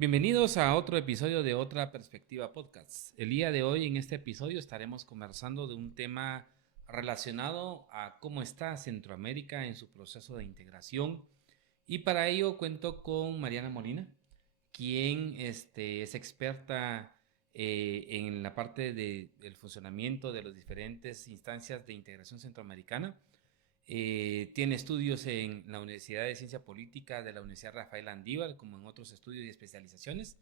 Bienvenidos a otro episodio de Otra Perspectiva Podcast. El día de hoy, en este episodio, estaremos conversando de un tema relacionado a cómo está Centroamérica en su proceso de integración. Y para ello cuento con Mariana Molina, quien es experta en la parte del funcionamiento de las diferentes instancias de integración centroamericana. Tiene estudios en la Universidad de Ciencia Política de la Universidad Rafael Andívar, como en otros estudios y especializaciones.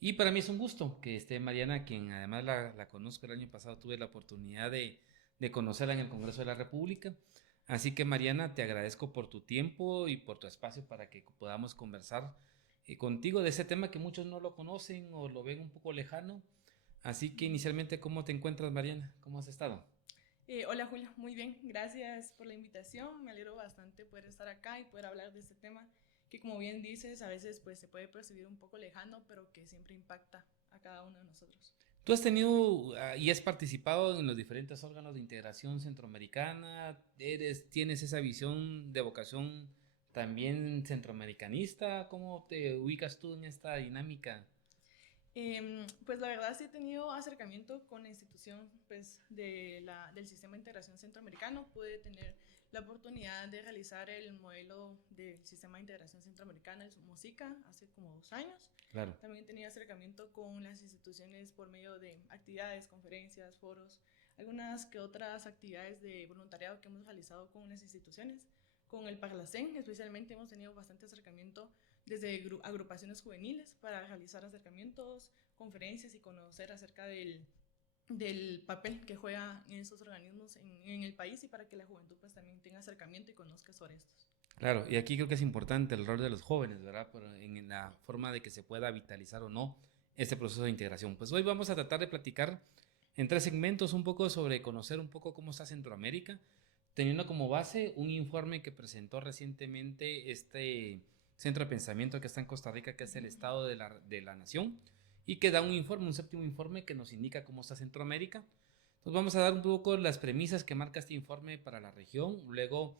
Y para mí es un gusto que esté Mariana, quien además la conozco el año pasado, tuve la oportunidad de conocerla en el Congreso de la República. Así que Mariana, te agradezco por tu tiempo y por tu espacio para que podamos conversar contigo de ese tema que muchos no lo conocen o lo ven un poco lejano. Así que inicialmente, ¿cómo te encuentras, Mariana? ¿Cómo has estado? Hola Julio, muy bien, gracias por la invitación, me alegro bastante poder estar acá y poder hablar de este tema que como bien dices a veces pues se puede percibir un poco lejano pero que siempre impacta a cada uno de nosotros. ¿Tú has tenido y has participado en los diferentes órganos de integración centroamericana? ¿Tienes esa visión de vocación también centroamericanista? ¿Cómo te ubicas tú en esta dinámica? Pues la verdad sí he tenido acercamiento con la institución pues, del sistema de integración centroamericano. Pude tener la oportunidad de realizar el modelo del sistema de integración centroamericana, el MOSICA, hace como 2 años. Claro. También he tenido acercamiento con las instituciones por medio de actividades, conferencias, foros, algunas que otras actividades de voluntariado que hemos realizado con las instituciones. Con el Parlacén especialmente hemos tenido bastante acercamiento desde agrupaciones juveniles para realizar acercamientos, conferencias y conocer acerca del papel que juegan estos organismos en el país y para que la juventud pues también tenga acercamiento y conozca sobre estos. Claro, y aquí creo que es importante el rol de los jóvenes, ¿verdad? En la forma de que se pueda vitalizar o no este proceso de integración. Pues hoy vamos a tratar de platicar en tres segmentos un poco sobre conocer un poco cómo está Centroamérica, teniendo como base un informe que presentó recientemente este centro de pensamiento que está en Costa Rica, que es el Estado de la Nación, y que da un informe, un séptimo informe que nos indica cómo está Centroamérica. Entonces vamos a dar un poco las premisas que marca este informe para la región, luego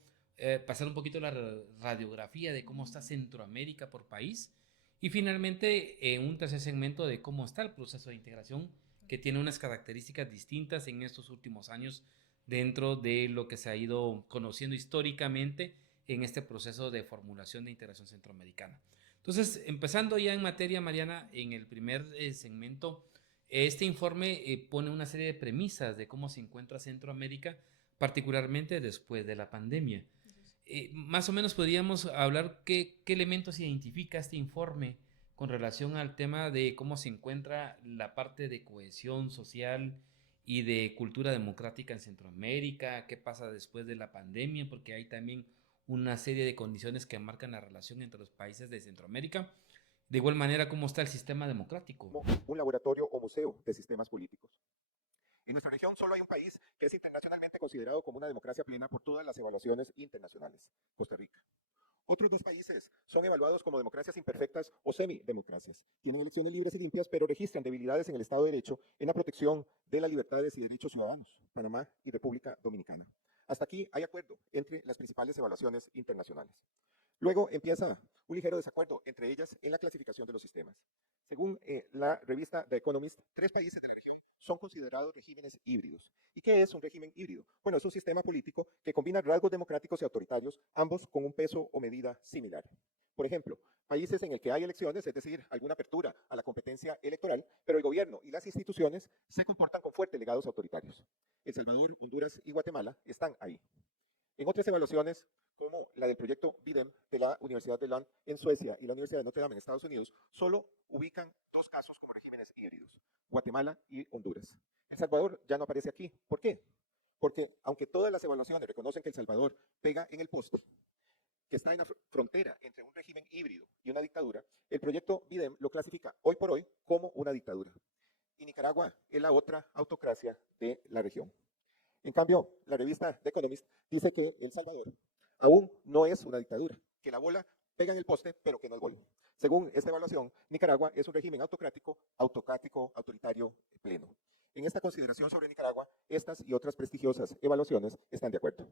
pasar un poquito la radiografía de cómo está Centroamérica por país y finalmente un tercer segmento de cómo está el proceso de integración que tiene unas características distintas en estos últimos años dentro de lo que se ha ido conociendo históricamente en este proceso de formulación de integración centroamericana. Entonces, empezando ya en materia, Mariana, en el primer segmento, este informe pone una serie de premisas de cómo se encuentra Centroamérica, particularmente después de la pandemia. Más o menos podríamos hablar qué elementos identifica este informe con relación al tema de cómo se encuentra la parte de cohesión social y de cultura democrática en Centroamérica, qué pasa después de la pandemia, porque hay también una serie de condiciones que marcan la relación entre los países de Centroamérica. De igual manera, cómo está el sistema democrático. Como un laboratorio o museo de sistemas políticos. En nuestra región solo hay un país que es internacionalmente considerado como una democracia plena por todas las evaluaciones internacionales, Costa Rica. Otros dos países son evaluados como democracias imperfectas o semidemocracias. Tienen elecciones libres y limpias, pero registran debilidades en el Estado de Derecho en la protección de las libertades y derechos ciudadanos, Panamá y República Dominicana. Hasta aquí hay acuerdo entre las principales evaluaciones internacionales. Luego empieza un ligero desacuerdo entre ellas en la clasificación de los sistemas. Según la revista The Economist, 3 países de la región son considerados regímenes híbridos. ¿Y qué es un régimen híbrido? Bueno, es un sistema político que combina rasgos democráticos y autoritarios, ambos con un peso o medida similar. Por ejemplo, países en el que hay elecciones, es decir, alguna apertura a la competencia electoral, pero el gobierno y las instituciones se comportan con fuertes legados autoritarios. El Salvador, Honduras y Guatemala están ahí. En otras evaluaciones, como la del proyecto BIDEM de la Universidad de Lund en Suecia y la Universidad de Notre Dame en Estados Unidos, solo ubican 2 casos como regímenes híbridos, Guatemala y Honduras. El Salvador ya no aparece aquí. ¿Por qué? Porque aunque todas las evaluaciones reconocen que El Salvador pega en el poste, que está en la frontera entre un régimen híbrido y una dictadura, el proyecto BIDEM lo clasifica hoy por hoy como una dictadura. Y Nicaragua es la otra autocracia de la región. En cambio, la revista The Economist dice que El Salvador aún no es una dictadura, que la bola pega en el poste, pero que no es gol. Según esta evaluación, Nicaragua es un régimen autocrático, autoritario, pleno. En esta consideración sobre Nicaragua, estas y otras prestigiosas evaluaciones están de acuerdo.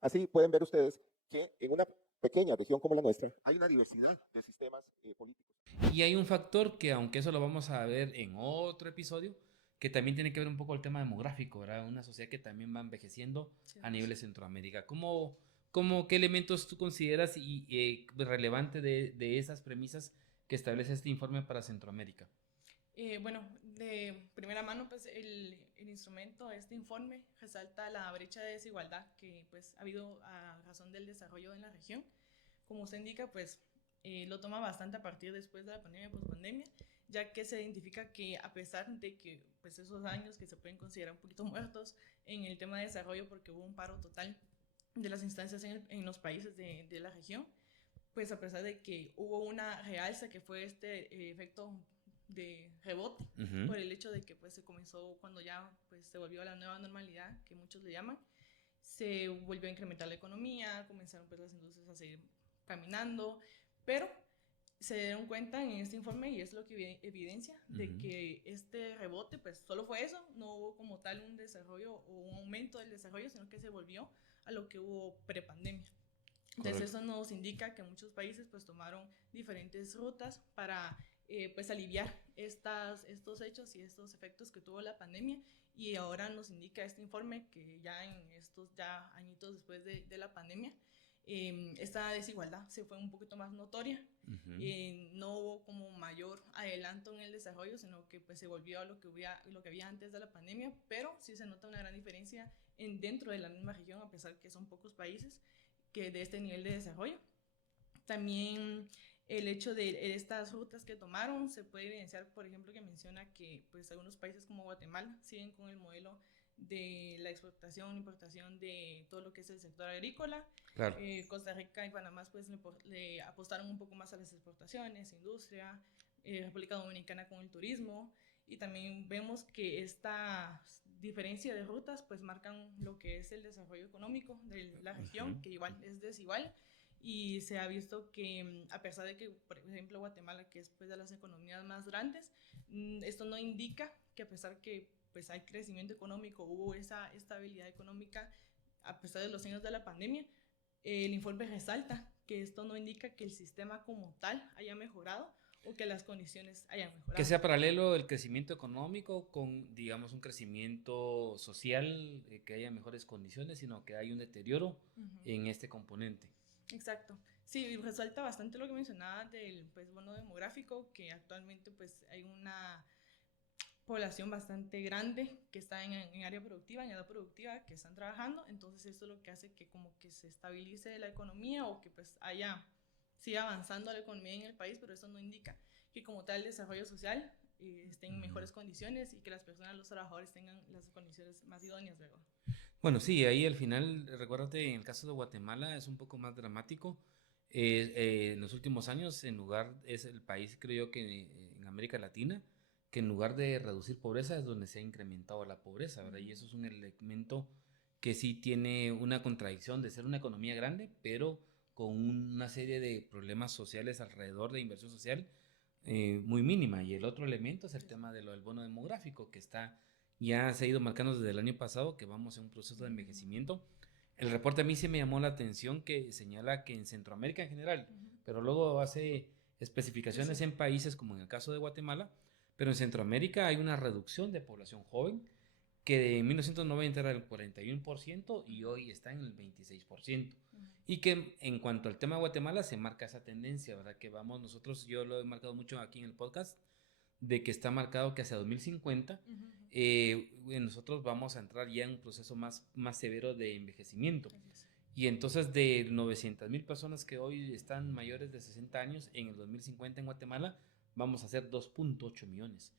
Así pueden ver ustedes que en una pequeña región como la nuestra, hay una diversidad de sistemas políticos. Y hay un factor que, aunque eso lo vamos a ver en otro episodio, que también tiene que ver un poco el tema demográfico, ¿verdad? Una sociedad que también va envejeciendo a nivel de Centroamérica. ¿Qué elementos tú consideras relevante de esas premisas que establece este informe para Centroamérica? Bueno, de primera mano, pues el instrumento, este informe, resalta la brecha de desigualdad que pues ha habido a razón del desarrollo en la región. Como usted indica, pues lo toma bastante a partir después de la pandemia y pospandemia, ya que se identifica que a pesar de que pues esos años que se pueden considerar un poquito muertos en el tema de desarrollo porque hubo un paro total de las instancias en los países de la región, pues a pesar de que hubo una realza que fue este efecto de rebote por el hecho de que pues se comenzó cuando ya pues se volvió a la nueva normalidad que muchos le llaman, se volvió a incrementar la economía, comenzaron pues las industrias a seguir caminando, pero se dieron cuenta en este informe, y es lo que evidencia, de que este rebote pues solo fue eso, no hubo como tal un desarrollo o un aumento del desarrollo, sino que se volvió a lo que hubo prepandemia. Entonces eso nos indica que muchos países pues tomaron diferentes rutas para pues aliviar estos hechos y estos efectos que tuvo la pandemia, y ahora nos indica este informe que ya en estos ya añitos después de la pandemia esta desigualdad se fue un poquito más notoria. No hubo como mayor adelanto en el desarrollo, sino que pues se volvió a lo que había antes de la pandemia, pero sí se nota una gran diferencia dentro de la misma región, a pesar que son pocos países que de este nivel de desarrollo. También el hecho de estas rutas que tomaron se puede evidenciar, por ejemplo, que menciona que pues algunos países como Guatemala siguen con el modelo de la exportación, importación de todo lo que es el sector agrícola. Claro. Costa Rica y Panamá pues le apostaron un poco más a las exportaciones, industria, República Dominicana con el turismo, y también vemos que esta diferencia de rutas pues marcan lo que es el desarrollo económico de la región, que igual es desigual, y se ha visto que a pesar de que, por ejemplo, Guatemala, que es pues de las economías más grandes, esto no indica que a pesar que pues hay crecimiento económico, hubo esa estabilidad económica a pesar de los años de la pandemia. El informe resalta que esto no indica que el sistema como tal haya mejorado o que las condiciones hayan mejorado. Que sea paralelo el crecimiento económico con, digamos, un crecimiento social, que haya mejores condiciones, sino que hay un deterioro en este componente. Exacto. Sí, resalta bastante lo que mencionaba del pues, bono demográfico, que actualmente pues hay una población bastante grande que está en área productiva, en edad productiva, que están trabajando. Entonces esto es lo que hace que como que se estabilice la economía o que pues siga avanzando la economía en el país, pero eso no indica que como tal el desarrollo social esté en mejores condiciones y que las personas, los trabajadores tengan las condiciones más idóneas, ¿verdad? Bueno, sí, ahí al final, recuérdate, en el caso de Guatemala es un poco más dramático. En los últimos años, es el país, creo yo, que en América Latina, que en lugar de reducir pobreza es donde se ha incrementado la pobreza, ¿verdad? Y eso es un elemento que sí tiene una contradicción de ser una economía grande, pero con una serie de problemas sociales alrededor de inversión social muy mínima. Y el otro elemento es el tema del bono demográfico, que ya se ha ido marcando desde el año pasado, que vamos en un proceso de envejecimiento. El reporte a mí sí me llamó la atención, que señala que en Centroamérica en general, pero luego hace especificaciones en países como en el caso de Guatemala, pero en Centroamérica hay una reducción de población joven que en 1990 era el 41% y hoy está en el 26%. Y que en cuanto al tema de Guatemala se marca esa tendencia, ¿verdad? Que vamos nosotros, yo lo he marcado mucho aquí en el podcast, de que está marcado que hacia 2050 nosotros vamos a entrar ya en un proceso más severo de envejecimiento. Y entonces de 900,000 personas que hoy están mayores de 60 años, en el 2050 en Guatemala vamos a ser 2.8 millones.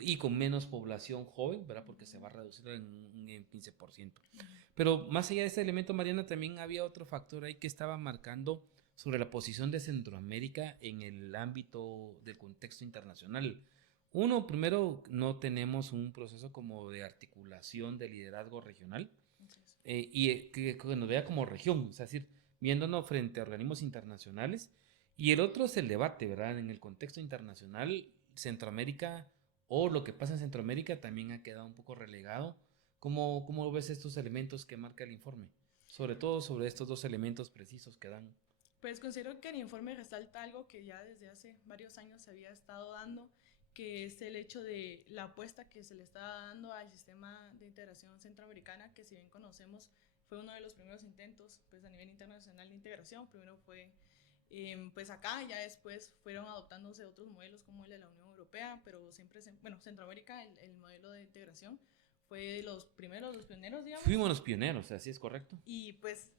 Y con menos población joven, ¿verdad? Porque se va a reducir en 15%. Pero más allá de ese elemento, Mariana, también había otro factor ahí que estaba marcando sobre la posición de Centroamérica en el ámbito del contexto internacional. Uno, primero, no tenemos un proceso como de articulación de liderazgo regional que nos vea como región, es decir, viéndonos frente a organismos internacionales. Y el otro es el debate, ¿verdad? En el contexto internacional, Centroamérica o lo que pasa en Centroamérica también ha quedado un poco relegado. ¿Cómo ves estos elementos que marca el informe? Sobre todo sobre estos dos elementos precisos que dan. Pues considero que el informe resalta algo que ya desde hace varios años se había estado dando, que es el hecho de la apuesta que se le está dando al sistema de integración centroamericana, que si bien conocemos fue uno de los primeros intentos pues, a nivel internacional de integración. Primero fue pues acá, ya después fueron adoptándose otros modelos como el de la Unión Europea, pero siempre, bueno, Centroamérica, el modelo de integración fue de los primeros, los pioneros, digamos. Fuimos los pioneros, así es correcto. Y pues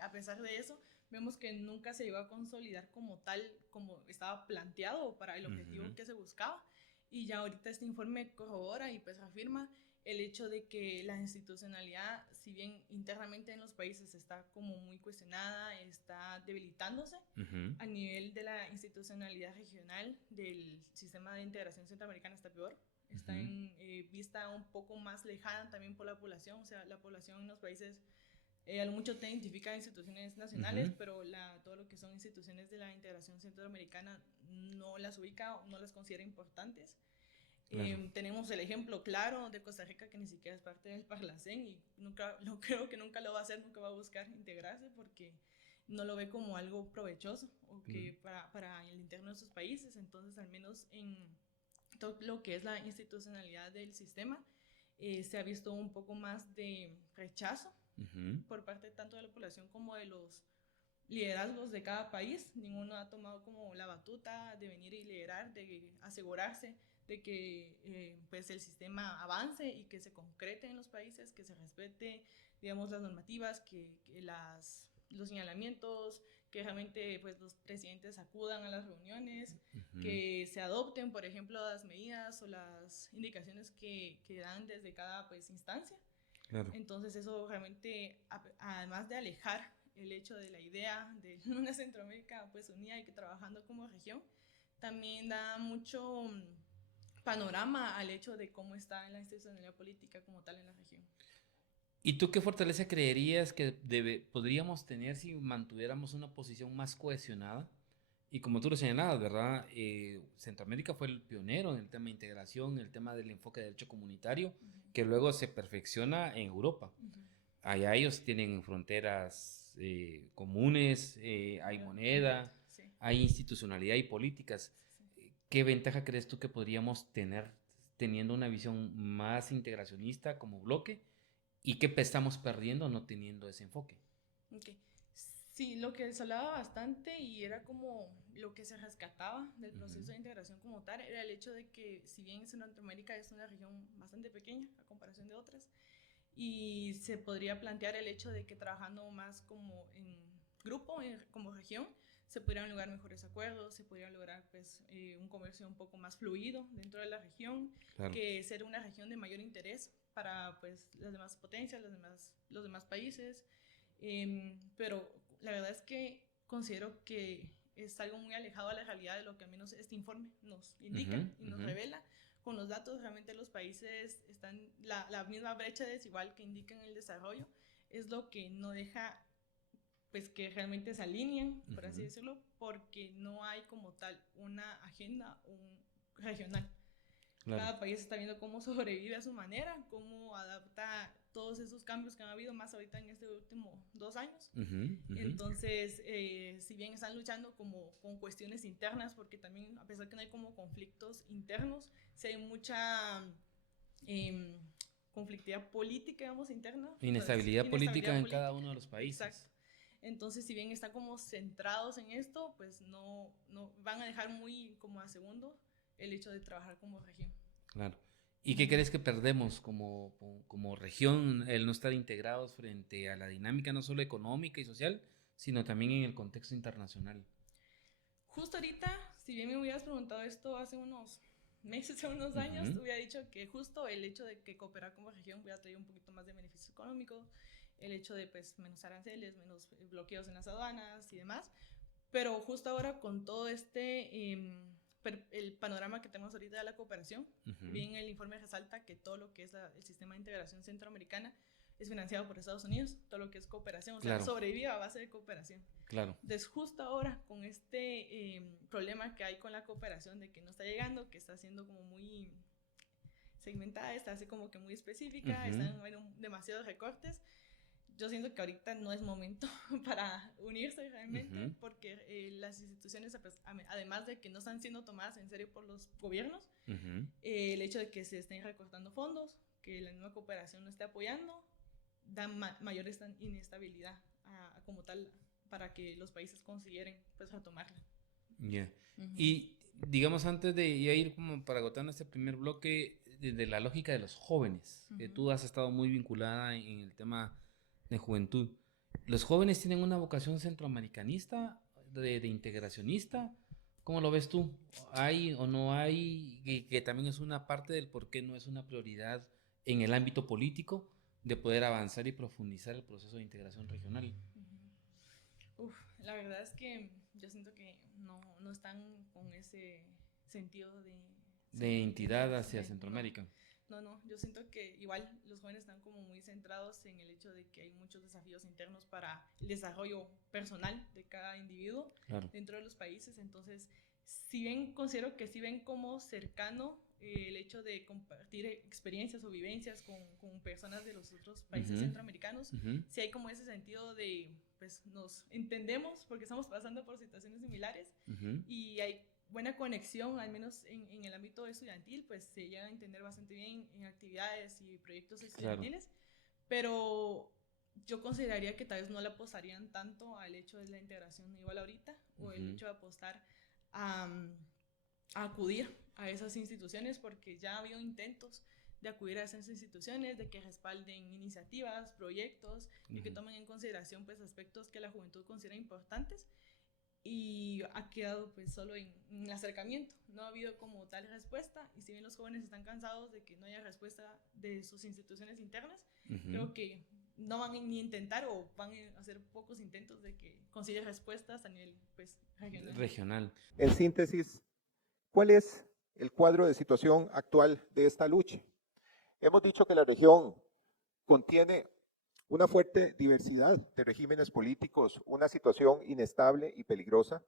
a pesar de eso, vemos que nunca se llegó a consolidar como tal, como estaba planteado para el objetivo que se buscaba. Y ya ahorita este informe corrobora y pues afirma el hecho de que la institucionalidad, si bien internamente en los países está como muy cuestionada, está debilitándose, a nivel de la institucionalidad regional del sistema de integración centroamericana está peor. Está en vista un poco más lejana también por la población, o sea, la población en los países a lo mucho te identifica instituciones nacionales, pero todo lo que son instituciones de la integración centroamericana no las ubica, no las considera importantes. Claro. Tenemos el ejemplo claro de Costa Rica, que ni siquiera es parte del Parlacén y creo que nunca lo va a hacer, nunca va a buscar integrarse porque no lo ve como algo provechoso o que para el interno de sus países. Entonces, al menos en todo lo que es la institucionalidad del sistema, se ha visto un poco más de rechazo por parte tanto de la población como de los liderazgos de cada país. Ninguno ha tomado como la batuta de venir y liderar, de asegurarse de que pues el sistema avance y que se concrete en los países, que se respete, digamos, las normativas, que los señalamientos, que realmente pues los presidentes acudan a las reuniones, que se adopten, por ejemplo, las medidas o las indicaciones que dan desde cada pues instancia. Claro. Entonces eso realmente, además de alejar el hecho de la idea de una Centroamérica pues unida y que trabajando como región, también da mucho panorama al hecho de cómo está la institucionalidad política como tal en la región. ¿Y tú qué fortaleza creerías que podríamos tener si mantuviéramos una posición más cohesionada? Y como tú lo señalabas, ¿verdad? Centroamérica fue el pionero en el tema de integración, en el tema del enfoque de derecho comunitario, que luego se perfecciona en Europa. Allá ellos tienen fronteras comunes, hay moneda, sí, hay institucionalidad y políticas. Sí. ¿Qué ventaja crees tú que podríamos tener teniendo una visión más integracionista como bloque? ¿Y qué estamos perdiendo no teniendo ese enfoque? Okay. Sí, lo que se hablaba bastante y era como lo que se rescataba del proceso de integración como tal, era el hecho de que si bien Centroamérica es una región bastante pequeña a comparación de otras, y se podría plantear el hecho de que trabajando más como en grupo, como región, se podrían lograr mejores acuerdos, se podría lograr pues, un comercio un poco más fluido dentro de la región, claro, que ser una región de mayor interés para pues, las demás potencias, los demás países. Pero la verdad es que considero que es algo muy alejado a la realidad de lo que al menos este informe nos indica y nos revela. Con los datos, realmente los países están, la misma brecha desigual que indican el desarrollo es lo que no deja pues que realmente se alineen, por así decirlo, porque no hay como tal una agenda regional. Claro. Cada país está viendo cómo sobrevive a su manera, cómo adapta todos esos cambios que han habido más ahorita en este último 2 años. Entonces, si bien están luchando como con cuestiones internas, porque también a pesar que no hay como conflictos internos, sí hay mucha conflictividad política, digamos, interna. Inestabilidad política en cada uno de los países. Exacto. Entonces, si bien están como centrados en esto, pues no van a dejar muy como a segundo el hecho de trabajar como región. Claro. ¿Y qué crees que perdemos como región el no estar integrados frente a la dinámica no solo económica y social, sino también en el contexto internacional? Justo ahorita, si bien me hubieras preguntado esto hace unos meses o unos años, te hubiera dicho que justo el hecho de que cooperar como región hubiera traído un poquito más de beneficios económicos, el hecho de pues menos aranceles, menos bloqueos en las aduanas y demás, pero justo ahora con todo el panorama que tenemos ahorita de la cooperación, bien el informe resalta que todo lo que es el sistema de integración centroamericana es financiado por Estados Unidos, todo lo que es cooperación, o sea, sobrevive a base de cooperación. Claro. Entonces, justo ahora, con este problema que hay con la cooperación, de que no está llegando, que está siendo como muy segmentada, está así como que muy específica, están demasiados recortes, yo siento que ahorita no es momento para unirse realmente, Ujú. porque las instituciones, pues, además de que no están siendo tomadas en serio por los gobiernos, Ujú. el hecho de que se estén recortando fondos, que la misma cooperación no esté apoyando, da mayor inestabilidad como tal para que los países consideren pues retomarla. Ya. Ujú. Y digamos, antes de ya ir como para agotando este primer bloque, de la lógica de los jóvenes, que tú Ujú. has estado muy vinculada en el tema de juventud. ¿Los jóvenes tienen una vocación centroamericanista, de integracionista? ¿Cómo lo ves tú? ¿Hay o no hay? Que también es una parte del por qué no es una prioridad en el ámbito político de poder avanzar y profundizar el proceso de integración regional. Uf, la verdad es que yo siento que no están con ese sentido De entidad hacia no, Centroamérica. no, yo siento que igual los jóvenes están como muy centrados en el hecho de que hay muchos desafíos internos para el desarrollo personal de cada individuo Claro. dentro de los países, entonces si bien considero que si ven como cercano el hecho de compartir experiencias o vivencias con personas de los otros países Ujú, centroamericanos, ujú. si hay como ese sentido de, pues nos entendemos porque estamos pasando por situaciones similares Ujú. y hay buena conexión, al menos en el ámbito estudiantil, pues se llega a entender bastante bien en actividades y proyectos Claro. estudiantiles, pero yo consideraría que tal vez no le apostarían tanto al hecho de la integración igual ahorita o el Ujú. hecho de apostar a, a acudir a esas instituciones porque ya ha habido intentos de acudir a esas instituciones, de que respalden iniciativas, proyectos y que Ujú. tomen en consideración pues aspectos que la juventud considera importantes y ha quedado pues solo en el acercamiento. No ha habido como tal respuesta y si bien los jóvenes están cansados de que no haya respuesta de sus instituciones internas, Ujú. creo que no van ni a intentar o van a hacer pocos intentos de que consiga respuestas a nivel pues regional. Regional. En síntesis, ¿cuál es el cuadro de situación actual de esta lucha? Hemos dicho que la región contiene una fuerte diversidad de regímenes políticos, una situación inestable y peligrosa,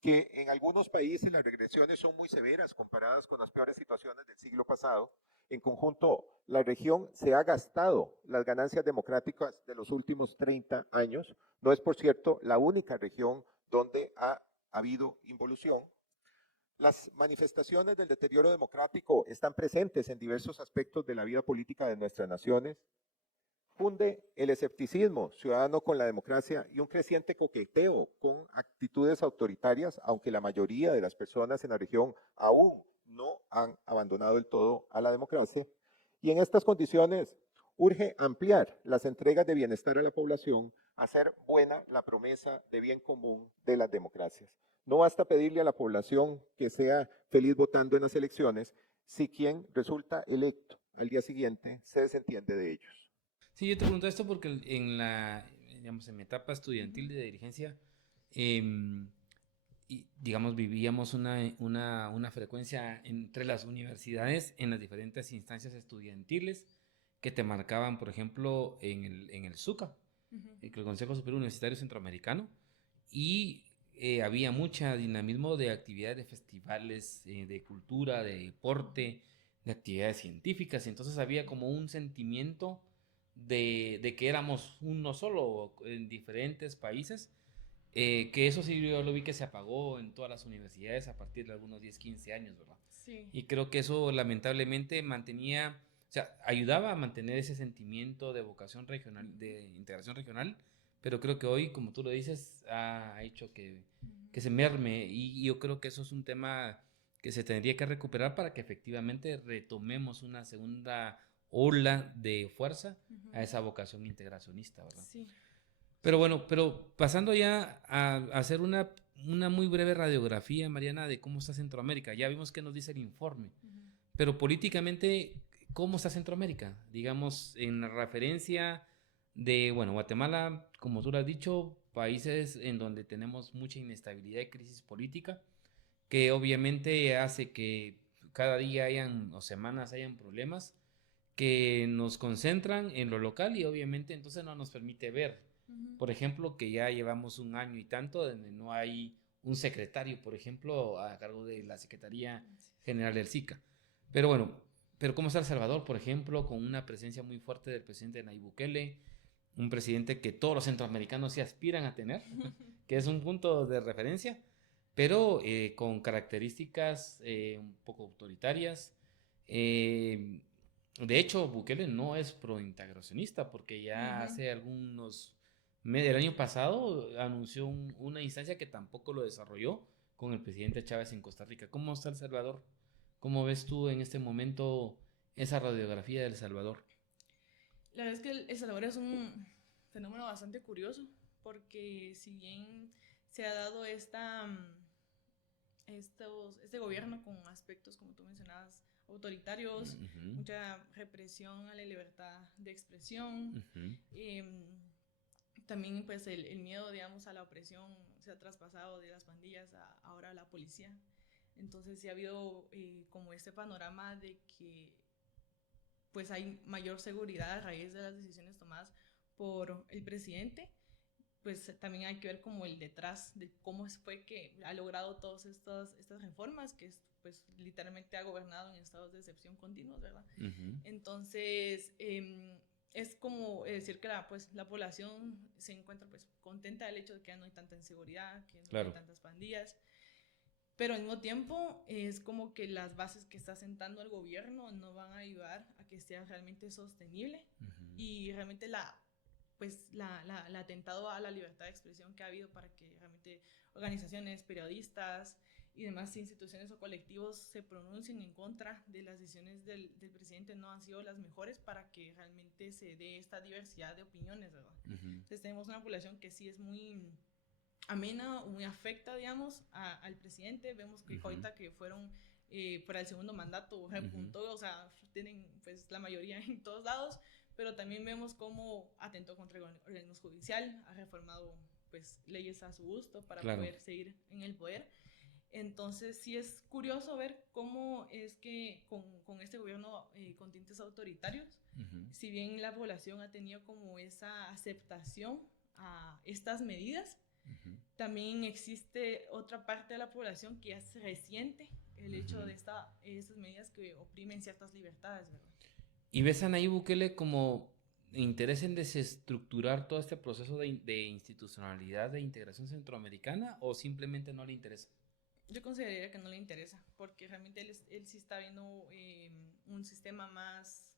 que en algunos países las regresiones son muy severas comparadas con las peores situaciones del siglo pasado. En conjunto, la región se ha gastado las ganancias democráticas de los últimos 30 años. No es, por cierto, la única región donde ha habido involución. Las manifestaciones del deterioro democrático están presentes en diversos aspectos de la vida política de nuestras naciones. Funde el escepticismo ciudadano con la democracia y un creciente coqueteo con actitudes autoritarias, aunque la mayoría de las personas en la región aún no han abandonado del todo a la democracia. Y en estas condiciones urge ampliar las entregas de bienestar a la población, hacer buena la promesa de bien común de las democracias. No basta pedirle a la población que sea feliz votando en las elecciones si quien resulta electo al día siguiente se desentiende de ellos. Sí, yo te pregunto esto porque digamos, en mi etapa estudiantil de dirigencia, em, y, digamos, vivíamos una frecuencia entre las universidades en las diferentes instancias estudiantiles que te marcaban, por ejemplo, en el SUCA, el Consejo Superior Universitario Centroamericano, y había mucha dinamismo de actividades de festivales, de cultura, de deporte, de actividades científicas, y entonces había como un sentimiento de que éramos uno solo en diferentes países, que eso sí yo lo vi que se apagó en todas las universidades a partir de algunos 10 15 años, ¿verdad? Sí. Y creo que eso lamentablemente mantenía, o sea, ayudaba a mantener ese sentimiento de vocación regional, de integración regional, pero creo que hoy, como tú lo dices, ha hecho que se merme y yo creo que eso es un tema que se tendría que recuperar para que efectivamente retomemos una segunda ola de fuerza a esa vocación integracionista, ¿verdad? Sí. Pero bueno, pero pasando ya a hacer una muy breve radiografía, Mariana, de cómo está Centroamérica. Ya vimos qué nos dice el informe, pero políticamente, ¿cómo está Centroamérica? Digamos, en referencia de, bueno, Guatemala, como tú lo has dicho, países en donde tenemos mucha inestabilidad y crisis política, que obviamente hace que cada día hayan o semanas hayan problemas que nos concentran en lo local y obviamente entonces no nos permite ver, por ejemplo, que ya llevamos un año y tanto donde no hay un secretario, por ejemplo, a cargo de la Secretaría General del SICA. Pero bueno, pero ¿cómo está El Salvador, por ejemplo, con una presencia muy fuerte del presidente Nayib Bukele? un presidente que todos los centroamericanos se aspiran a tener, que es un punto de referencia, pero con características un poco autoritarias. De hecho, Bukele no es prointegracionista porque ya hace algunos meses, el año pasado, anunció una instancia que tampoco lo desarrolló con el presidente Chávez en Costa Rica. ¿Cómo está El Salvador? ¿Cómo ves tú en este momento esa radiografía de El Salvador? La verdad es que El Salvador es un fenómeno bastante curioso, porque si bien se ha dado este gobierno con aspectos, como tú mencionabas, autoritarios, mucha represión a la libertad de expresión, también pues el miedo, digamos, a la opresión se ha traspasado de las pandillas ahora a la policía. Entonces sí ha habido como este panorama de que pues hay mayor seguridad a raíz de las decisiones tomadas por el presidente. Pues también hay que ver como el detrás de cómo fue que ha logrado todas estas reformas, que pues literalmente ha gobernado en estados de excepción continuos, ¿verdad? Entonces es como decir que la población se encuentra pues contenta del hecho de que ya no hay tanta inseguridad, que no hay tantas pandillas, pero al mismo tiempo es como que las bases que está sentando el gobierno no van a ayudar a que sea realmente sostenible y realmente pues el atentado a la libertad de expresión que ha habido para que realmente organizaciones, periodistas y demás instituciones o colectivos se pronuncien en contra de las decisiones del presidente no han sido las mejores para que realmente se dé esta diversidad de opiniones, ¿verdad? Entonces tenemos una población que sí es muy amena o muy afecta, digamos, al presidente. Vemos que ahorita que fueron para el segundo mandato repuntó, o sea, tienen pues la mayoría en todos lados, pero también vemos cómo atentó contra el organismo judicial, ha reformado pues leyes a su gusto para poder seguir en el poder. Entonces sí es curioso ver cómo es que con este gobierno con tintes autoritarios, si bien la población ha tenido como esa aceptación a estas medidas, también existe otra parte de la población que ya se resiente el hecho de estas medidas que oprimen ciertas libertades, ¿verdad? ¿Y ves a Nayib Bukele como interés en desestructurar todo este proceso de institucionalidad de integración centroamericana o simplemente no le interesa? Yo consideraría que no le interesa, porque realmente él sí está viendo un sistema más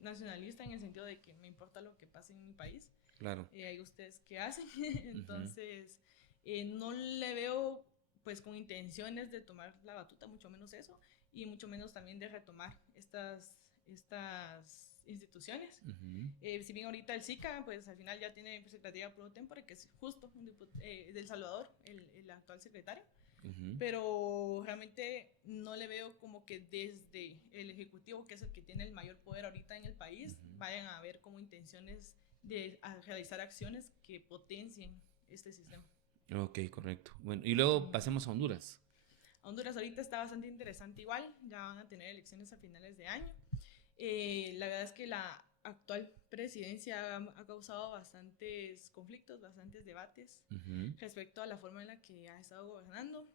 nacionalista en el sentido de que me importa lo que pase en mi país. Claro. Hay ustedes qué hacen. Entonces, no le veo pues con intenciones de tomar la batuta, mucho menos eso, y mucho menos también de retomar estas instituciones. Si bien ahorita el SICA, pues al final ya tiene secretaría pro tempore, que es justo del Salvador, el actual secretario, pero realmente no le veo como que desde el Ejecutivo, que es el que tiene el mayor poder ahorita en el país, vayan a haber como intenciones de realizar acciones que potencien este sistema. Ok, correcto. Bueno, y luego pasemos a Honduras. Honduras ahorita está bastante interesante igual, ya van a tener elecciones a finales de año. La verdad es que la actual presidencia ha causado bastantes conflictos, bastantes debates respecto a la forma en la que ha estado gobernando.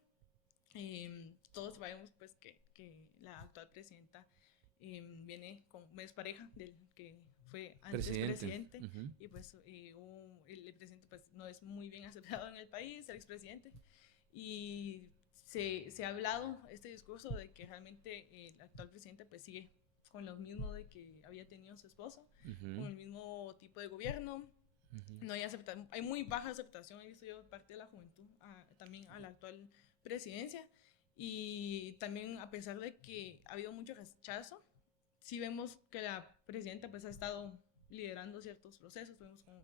Todos sabemos pues que la actual presidenta viene es pareja del que fue antes presidente y pues el presidente pues no es muy bien aceptado en el país, el expresidente, y se ha hablado este discurso de que realmente el actual presidente pues sigue con lo mismo de que había tenido su esposo, con el mismo tipo de gobierno. No hay aceptación, hay muy baja aceptación, he visto yo, parte de la juventud también a la actual presidencia, y también a pesar de que ha habido mucho rechazo, sí vemos que la presidenta pues ha estado liderando ciertos procesos, vemos con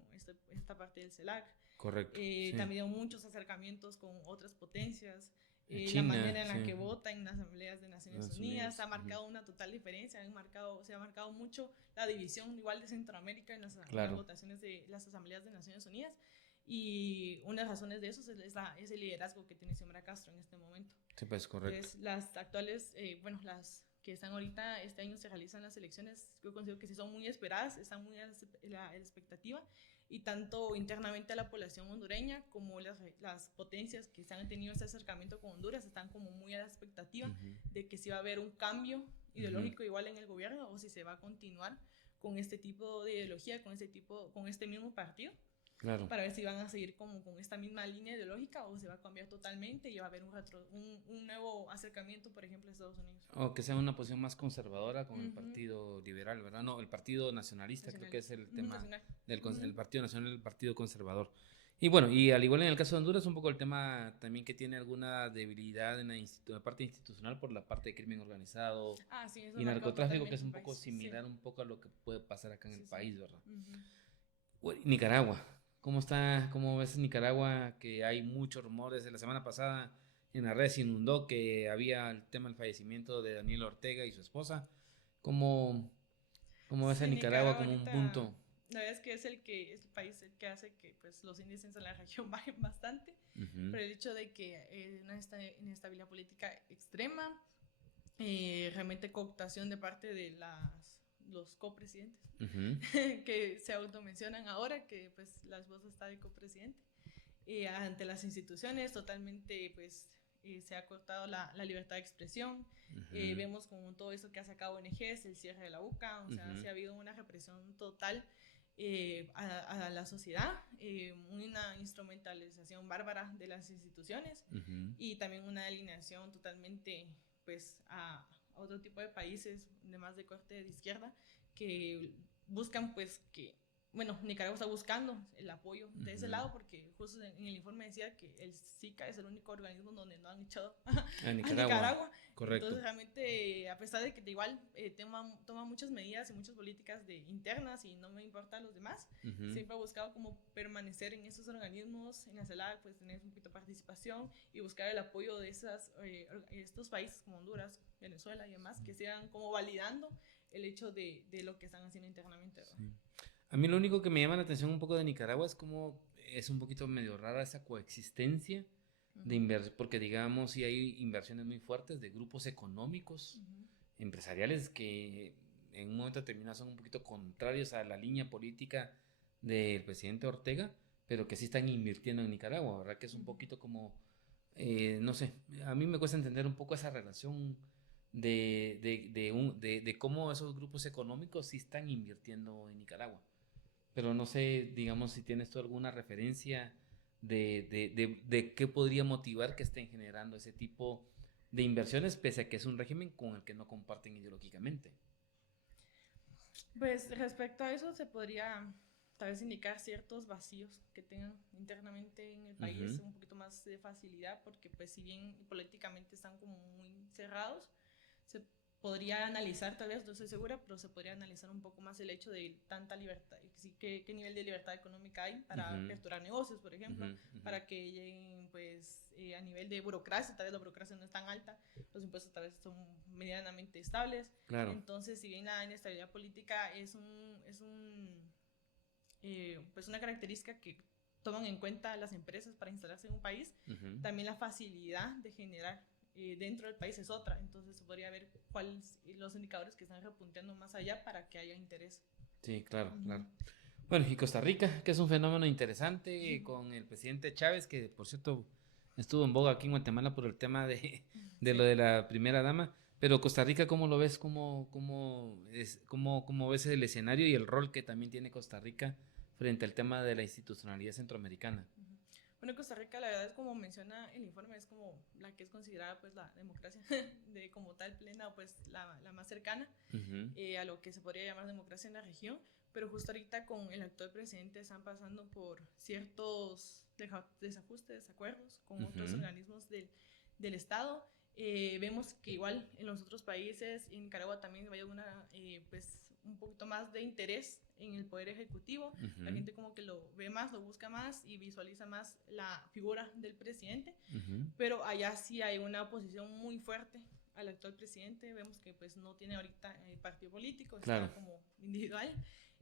esta parte del CELAC. Correcto. Sí. También hay muchos acercamientos con otras potencias. China, la manera en la que vota en las asambleas de Naciones Unidas ha marcado una total diferencia, se ha marcado mucho la división igual de Centroamérica en las votaciones de las asambleas de Naciones Unidas, y una de las razones de eso es el liderazgo que tiene Xiomara Castro en este momento. Sí, pues correcto. Entonces, las actuales, las que están ahorita, este año se realizan las elecciones, yo considero que sí son muy esperadas, están muy a la expectativa, y tanto internamente a la población hondureña como las potencias que han tenido este acercamiento con Honduras están como muy a la expectativa de que si va a haber un cambio ideológico igual en el gobierno o si se va a continuar con este tipo de ideología, con este mismo partido, Claro. para ver si van a seguir como con esta misma línea ideológica o se va a cambiar totalmente y va a haber un nuevo acercamiento, por ejemplo, a Estados Unidos. O que sea una posición más conservadora con el Ujú. Partido Liberal, ¿verdad? No, el Partido Nacionalista, creo que es el tema Nacional. del Ujú. el Partido Nacional, el Partido Conservador. Y bueno, y al igual en el caso de Honduras, un poco el tema también que tiene alguna debilidad en la parte institucional por la parte de crimen organizado Ah, sí, eso y marcó narcotráfico, que es totalmente un el poco país. Sí, similar un poco a lo que puede pasar acá en el sí, sí. país, ¿verdad? Ujú. Nicaragua, ¿cómo está? ¿Cómo ves Nicaragua? Que hay muchos rumores. La semana pasada en la red se inundó que había el tema del fallecimiento de Daniel Ortega y su esposa. ¿Cómo, cómo ves a Sí, Nicaragua Nicaragua como un ahorita, punto? la verdad es que es el país el que hace que pues, los índices en la región bajen bastante, Ujú, por el hecho de que una inestabilidad política extrema, realmente cooptación de parte de los copresidentes, ujú, que se automencionan ahora, que pues la esposa está de copresidente, ante las instituciones totalmente pues se ha cortado la libertad de expresión. ujú, Vemos como todo eso que ha sacado ONGs, el cierre de la UCA, o sea, ujú, sí ha habido una represión total a la sociedad, una instrumentalización bárbara de las instituciones ujú. y también una alineación totalmente pues a otro tipo de países de más de corte de izquierda que buscan pues que bueno, Nicaragua está buscando el apoyo de ese lado porque justo en el informe decía que el SICA es el único organismo donde no han echado A a Nicaragua, Nicaragua. correcto. Entonces realmente, a pesar de que igual toma muchas medidas y muchas políticas internas y no me importa a los demás, Ujú, siempre ha buscado como permanecer en esos organismos, en la CELAC, pues tener un poquito de participación y buscar el apoyo de estos países como Honduras, Venezuela y demás, que sigan como validando el hecho de lo que están haciendo internamente. sí. A mí lo único que me llama la atención un poco de Nicaragua es como es un poquito medio rara esa coexistencia de Uh-huh. inversión, porque digamos si hay inversiones muy fuertes de grupos económicos, Uh-huh. empresariales que en un momento determinado son un poquito contrarios a la línea política del presidente Ortega, pero que sí están invirtiendo en Nicaragua, ¿verdad? Que es un Uh-huh. poquito como, no sé, a mí me cuesta entender un poco esa relación de cómo esos grupos económicos sí están invirtiendo en Nicaragua. Pero no sé, digamos, si tienes tú alguna referencia de qué podría motivar que estén generando ese tipo de inversiones, pese a que es un régimen con el que no comparten ideológicamente. Pues respecto a eso se podría tal vez indicar ciertos vacíos que tengan internamente en el país, Ujú, un poquito más de facilidad, porque pues si bien políticamente están como muy cerrados, se podría analizar, tal vez no estoy segura, pero se podría analizar un poco más el hecho de tanta libertad, qué nivel de libertad económica hay para ujú, aperturar negocios, por ujú, ejemplo, ujú. para que lleguen pues a nivel de burocracia, tal vez la burocracia no es tan alta, los impuestos tal vez son medianamente estables, Claro. entonces si bien la inestabilidad política pues una característica que toman en cuenta las empresas para instalarse en un país, Ujú. también la facilidad de generar dentro del país es otra. Entonces se podría ver cuáles los indicadores que están repunteando más allá para que haya interés. Sí, claro, Uh-huh. claro. Bueno, y Costa Rica, que es un fenómeno interesante con el presidente Chávez, que por cierto estuvo en boga aquí en Guatemala por el tema de lo Sí. de la primera dama. Pero Costa Rica, ¿cómo lo ves? ¿Cómo ves el escenario y el rol que también tiene Costa Rica frente al tema de la institucionalidad centroamericana? Uh-huh. Bueno, Costa Rica, la verdad es como menciona el informe, es como la que es considerada pues la democracia de como tal plena, pues la más cercana Ujú, a lo que se podría llamar democracia en la región, pero justo ahorita con el actual presidente están pasando por ciertos desajustes, desacuerdos con otros ujú, organismos del Estado. Vemos que igual en los otros países, en Nicaragua también hay pues un poquito más de interés en el poder ejecutivo. La ujú, gente como que lo ve más, lo busca más y visualiza más la figura del presidente, ujú. pero allá sí hay una oposición muy fuerte al actual presidente. Vemos que pues no tiene ahorita partido político, Claro. está como individual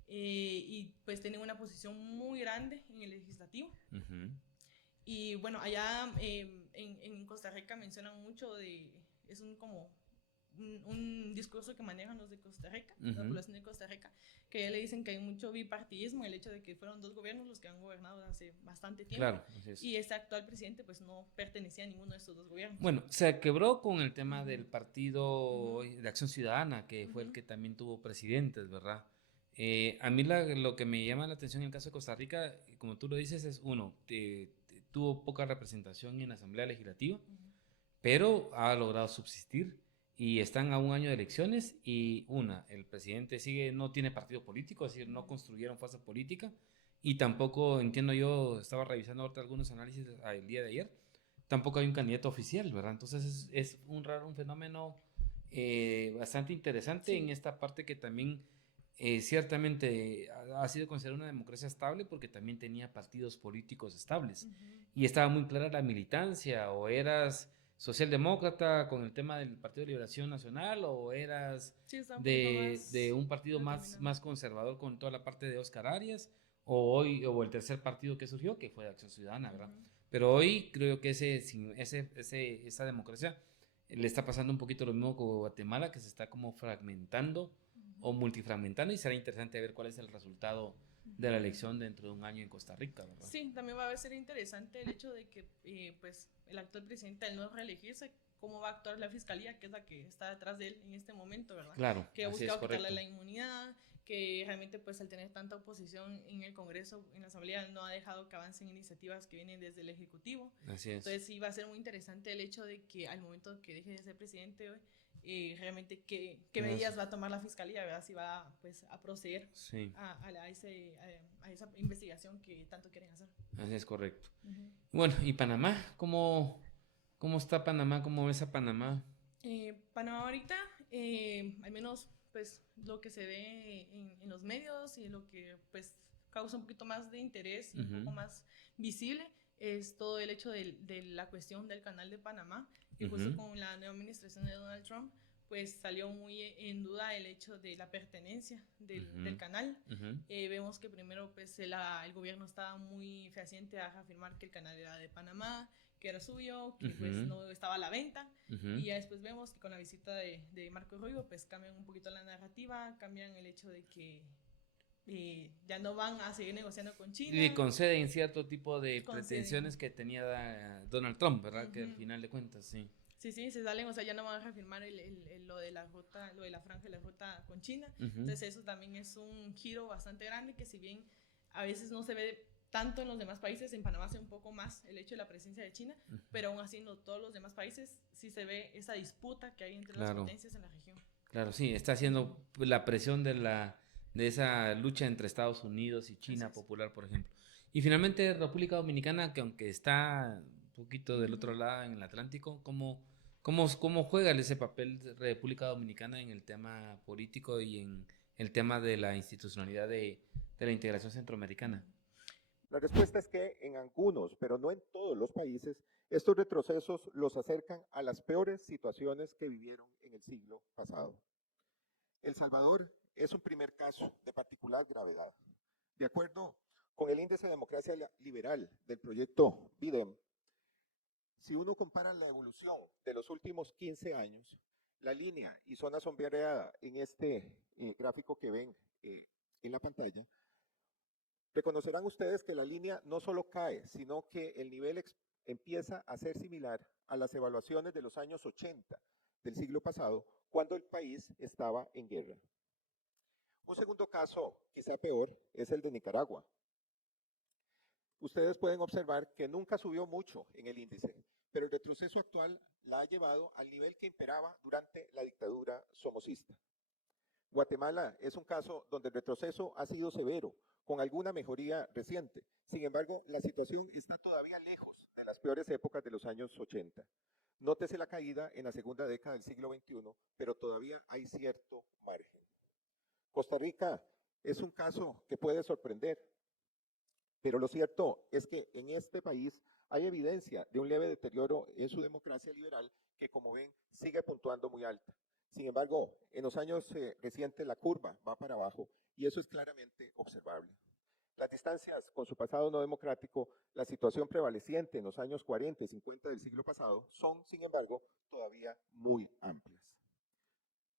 y pues tiene una posición muy grande en el legislativo. Ujú, Y bueno, allá en Costa Rica mencionan mucho es como un discurso que manejan los de Costa Rica, la ujú. población de Costa Rica, que ya le dicen que hay mucho bipartidismo, el hecho de que fueron dos gobiernos los que han gobernado hace bastante tiempo, Claro, así es. y este actual presidente pues no pertenecía a ninguno de estos dos gobiernos. Bueno, se quebró con el tema Uh-huh. del partido Uh-huh. de Acción Ciudadana, que fue el Uh-huh. que también tuvo presidentes, ¿verdad? A mí lo que me llama la atención en el caso de Costa Rica, como tú lo dices, es uno, tuvo poca representación en la Asamblea Legislativa, Ujú. pero ha logrado subsistir y están a un año de elecciones y el presidente sigue, no tiene partido político, es decir, no Ujú. construyeron fuerza política y tampoco, entiendo yo, estaba revisando ahorita algunos análisis el día de ayer, tampoco hay un candidato oficial, ¿verdad? Entonces es un fenómeno bastante interesante en Sí. esta parte que también ciertamente ha sido considerada una democracia estable porque también tenía partidos políticos estables Ujú. y estaba muy clara la militancia, o eras socialdemócrata con el tema del Partido de Liberación Nacional o eras Sí, está un poquito de más un partido determinado. más conservador con toda la parte de Oscar Arias o el tercer partido que surgió que fue Acción Ciudadana, ¿verdad? Ujú. Pero hoy creo que esa democracia le está pasando un poquito lo mismo con Guatemala, que se está como fragmentando o Ujú. multifragmentando y será interesante ver cuál es el resultado de la Ujú. elección dentro de un año en Costa Rica, ¿verdad? Sí, también va a ser interesante el hecho de que pues el actual presidente al no reelegirse, cómo va a actuar la fiscalía, que es la que está detrás de él en este momento, ¿verdad? Claro, Que ha así es buscado quitarle correcto. la inmunidad, que realmente pues al tener tanta oposición en el Congreso, en la Asamblea, no ha dejado que avancen iniciativas que vienen desde el Ejecutivo. Así es. Entonces sí va a ser muy interesante el hecho de que al momento que deje de ser presidente, realmente qué medidas va a tomar la fiscalía, ¿verdad? Si va pues a proceder Sí, a esa investigación que tanto quieren hacer. así es correcto. Uh-huh. Bueno, ¿y Panamá? ¿Cómo está Panamá? ¿Cómo ves a Panamá? Panamá ahorita, al menos pues lo que se ve en los medios y lo que pues causa un poquito más de interés y un Ujú, poco más visible es todo el hecho de la cuestión del canal de Panamá, que justo ujú, con la nueva administración de Donald Trump pues salió muy en duda el hecho de la pertenencia del ujú, canal. ujú, Vemos que primero pues el gobierno estaba muy fehaciente a afirmar que el canal era de Panamá, que era suyo, que pues ujú, no estaba a la venta. ujú. Y ya después vemos que con la visita de Marco Rubio, pues cambian un poquito la narrativa, cambian el hecho de que ya no van a seguir negociando con Y le China, conceden cierto tipo de conceden. pretensiones que tenía Donald Trump, ¿verdad? Que al Uh-huh. final de cuentas, sí. Sí, sí, se salen, o sea, ya no van a reafirmar lo de la ruta, lo de la franja de la ruta con China. Ujú, Entonces eso también es un giro bastante grande que si bien a veces no se ve tanto en los demás países, en Panamá se ve un poco más el hecho de la presencia de China, ujú. pero aún así en todos los demás países sí se ve esa disputa que hay entre las Claro, potencias en la región. claro, sí, está haciendo Uh-huh. la presión de esa lucha entre Estados Unidos y Así China es. popular, por ejemplo. Y finalmente República Dominicana, que aunque está un poquito del otro Uh-huh. lado en el Atlántico, ¿cómo juega ese papel de República Dominicana en el tema político y en el tema de la institucionalidad de la integración centroamericana? Uh-huh. La respuesta es que en algunos, pero no en todos los países, estos retrocesos los acercan a las peores situaciones que vivieron en el siglo pasado. El Salvador es un primer caso de particular gravedad. De acuerdo con el índice de democracia liberal del proyecto BIDEM, si uno compara la evolución de los últimos 15 años, la línea y zona sombreada en este gráfico que ven en la pantalla, reconocerán ustedes que la línea no solo cae, sino que el nivel empieza a ser similar a las evaluaciones de los años 80 del siglo pasado, cuando el país estaba en guerra. Un segundo caso, quizá peor, es el de Nicaragua. Ustedes pueden observar que nunca subió mucho en el índice, pero el retroceso actual la ha llevado al nivel que imperaba durante la dictadura somocista. Guatemala es un caso donde el retroceso ha sido severo, con alguna mejoría reciente. Sin embargo, la situación está todavía lejos de las peores épocas de los años 80. Nótese la caída en la segunda década del siglo XXI, pero todavía hay cierto margen. Costa Rica es un caso que puede sorprender, pero lo cierto es que en este país hay evidencia de un leve deterioro en su democracia liberal que, como ven, sigue puntuando muy alta. Sin embargo, en los años recientes la curva va para abajo y eso es claramente observable. Las distancias con su pasado no democrático, la situación prevaleciente en los años 40 y 50 del siglo pasado, son, sin embargo, todavía muy amplias.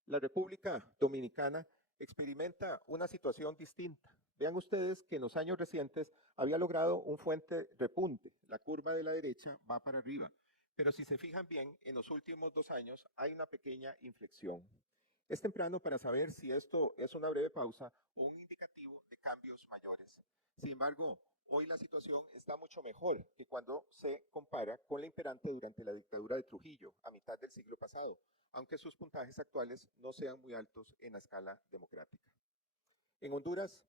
La República Dominicana experimenta una situación distinta. Vean ustedes que en los años recientes había logrado un fuerte repunte. La curva de la derecha va para arriba. Pero si se fijan bien, en los últimos 2 años hay una pequeña inflexión. Es temprano para saber si esto es una breve pausa o un indicativo de cambios mayores. Sin embargo, hoy la situación está mucho mejor que cuando se compara con la imperante durante la dictadura de Trujillo, a mitad del siglo pasado, aunque sus puntajes actuales no sean muy altos en la escala democrática. En Honduras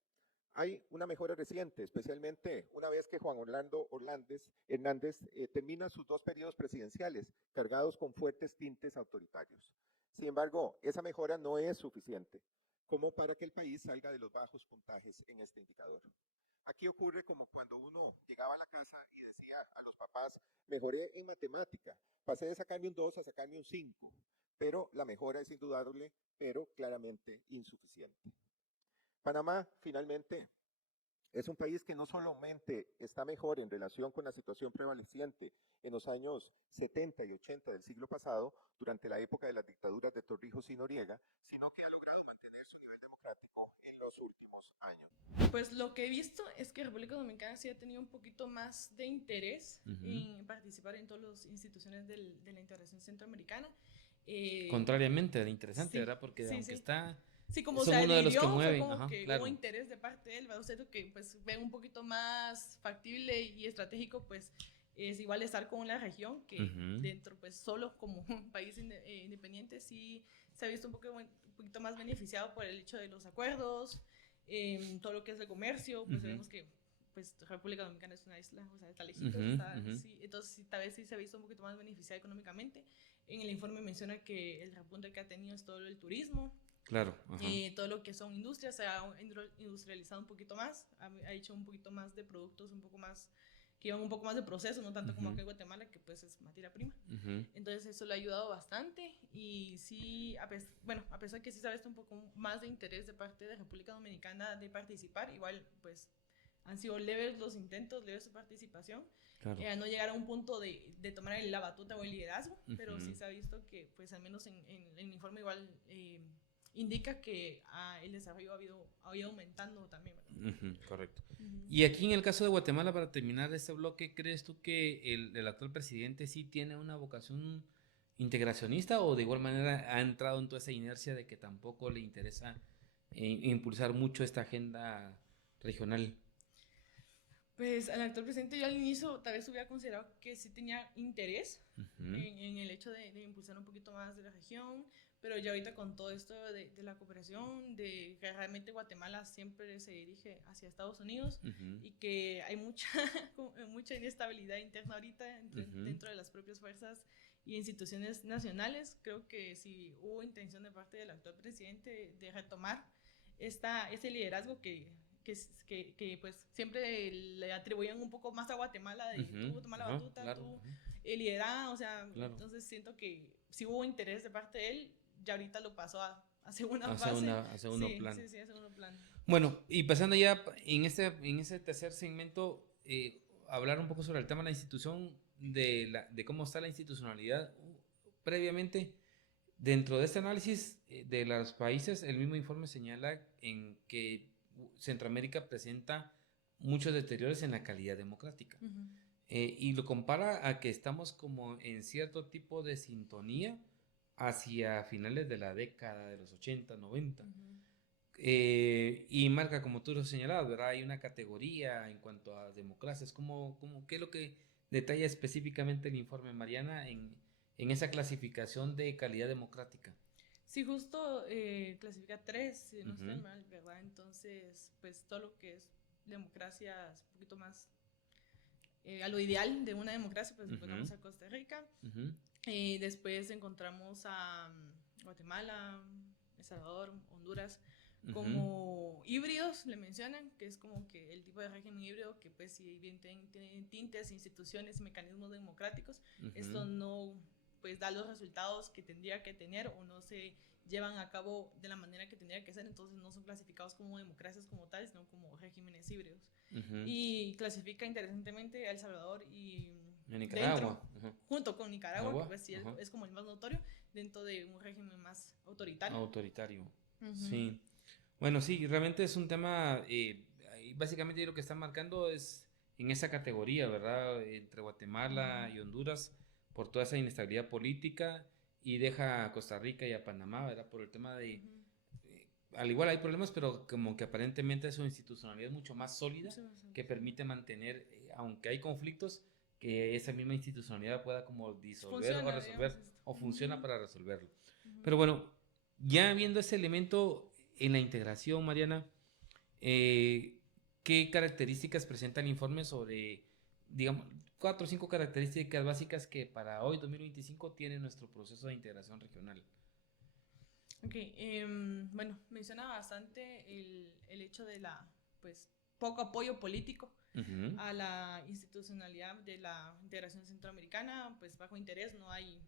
hay una mejora reciente, especialmente una vez que Juan Orlando Hernández termina sus 2 periodos presidenciales, cargados con fuertes tintes autoritarios. Sin embargo, esa mejora no es suficiente como para que el país salga de los bajos puntajes en este indicador. Aquí ocurre como cuando uno llegaba a la casa y decía a los papás, mejoré en matemática, pasé de sacarme un 2 a sacarme un 5, pero la mejora es indudable, pero claramente insuficiente. Panamá, finalmente, es un país que no solamente está mejor en relación con la situación prevaleciente en los años 70 y 80 del siglo pasado, durante la época de las dictaduras de Torrijos y Noriega, sino que ha logrado mantener su nivel democrático en los últimos años. Pues lo que he visto es que República Dominicana sí ha tenido un poquito más de interés en participar en todas las instituciones de la integración centroamericana. Contrariamente, era interesante, Sí, ¿verdad? Porque sí, aunque sí. está, Sí, como se son uno de los que adhirió, fue mueven, como ajá, que hubo claro. interés de parte de él, ¿verdad? Usted que pues ve un poquito más factible y estratégico, pues es igual estar con la región que dentro, pues solo como un país independiente, sí se ha visto un poquito más beneficiado por el hecho de los acuerdos, todo lo que es el comercio, pues sabemos que pues República Dominicana es una isla, o sea, está lejitos, sí, entonces sí, tal vez sí se ha visto un poquito más beneficiado económicamente. En el informe menciona que el repunte que ha tenido es todo el turismo. Claro. Todo lo que son industrias se ha industrializado un poquito más, ha hecho un poquito más de productos, un poco más, que llevan un poco más de proceso, no tanto como acá en Guatemala, que pues es materia prima. Entonces eso le ha ayudado bastante y sí, a pesar que sí se ha visto un poco más de interés de parte de República Dominicana de participar, igual pues han sido leves los intentos, leves su participación. Claro. No llegar a un punto de tomar la batuta o el liderazgo, pero sí se ha visto que pues al menos en el informe igual indica que el desarrollo ha ido aumentando también, ¿verdad? Correcto. Y aquí en el caso de Guatemala, para terminar este bloque, ¿crees tú que el actual presidente sí tiene una vocación integracionista o de igual manera ha entrado en toda esa inercia de que tampoco le interesa impulsar mucho esta agenda regional? Pues al actual presidente yo al inicio tal vez hubiera considerado que sí tenía interés en el hecho de impulsar un poquito más de la región, pero ya ahorita con todo esto de la cooperación, de que realmente Guatemala siempre se dirige hacia Estados Unidos y que hay mucha inestabilidad interna ahorita dentro de las propias fuerzas y instituciones nacionales, creo que sí hubo intención de parte del actual presidente de retomar ese liderazgo que pues siempre le atribuían un poco más a Guatemala de tú tomar la batuta, claro, tú liderar, o sea, claro. Entonces siento que si hubo interés de parte de él, ya ahorita lo pasó a segunda fase. A segundo plan. Sí, a segundo plan. Bueno, y pasando ya en ese tercer segmento, hablar un poco sobre el tema de la institución, de cómo está la institucionalidad. Previamente, dentro de este análisis de los países, el mismo informe señala en que Centroamérica presenta muchos deterioros en la calidad democrática. Y lo compara a que estamos como en cierto tipo de sintonía hacia finales de la década de los 80, 90. Y marca, como tú lo señalabas, ¿verdad? Hay una categoría en cuanto a democracias. ¿Qué es lo que detalla específicamente el informe, Mariana, en esa clasificación de calidad democrática? Sí, justo clasifica 3, si no estoy mal, ¿verdad? Entonces, pues todo lo que es democracia es un poquito más a lo ideal de una democracia, pues encontramos a Costa Rica. Después encontramos a Guatemala, El Salvador, Honduras, como híbridos, le mencionan, que es como que el tipo de régimen híbrido que pues si bien tiene tintes, instituciones y mecanismos democráticos, esto no pues da los resultados que tendría que tener o no se llevan a cabo de la manera que tendría que ser, entonces no son clasificados como democracias como tales, sino como regímenes híbridos. Y clasifica interesantemente a El Salvador y Nicaragua, junto con Nicaragua, que pues sí es como el más notorio, dentro de un régimen más autoritario. Sí. Bueno, sí, realmente es un tema, básicamente lo que están marcando es en esa categoría, ¿verdad? Entre Guatemala y Honduras, por toda esa inestabilidad política y deja a Costa Rica y a Panamá, ¿verdad? Por el tema de, al igual hay problemas, pero como que aparentemente su institucionalidad es mucho más sólida, que permite mantener, aunque hay conflictos, que esa misma institucionalidad pueda como disolver o resolver, o funciona para resolverlo. Pero bueno, ya viendo ese elemento en la integración, Mariana, ¿qué características presenta el informe sobre, digamos, 4 o 5 características básicas que para hoy, 2025, tiene nuestro proceso de integración regional? Ok, bueno, menciona bastante el hecho de pues, poco apoyo político a la institucionalidad de la integración centroamericana, pues bajo interés, no hay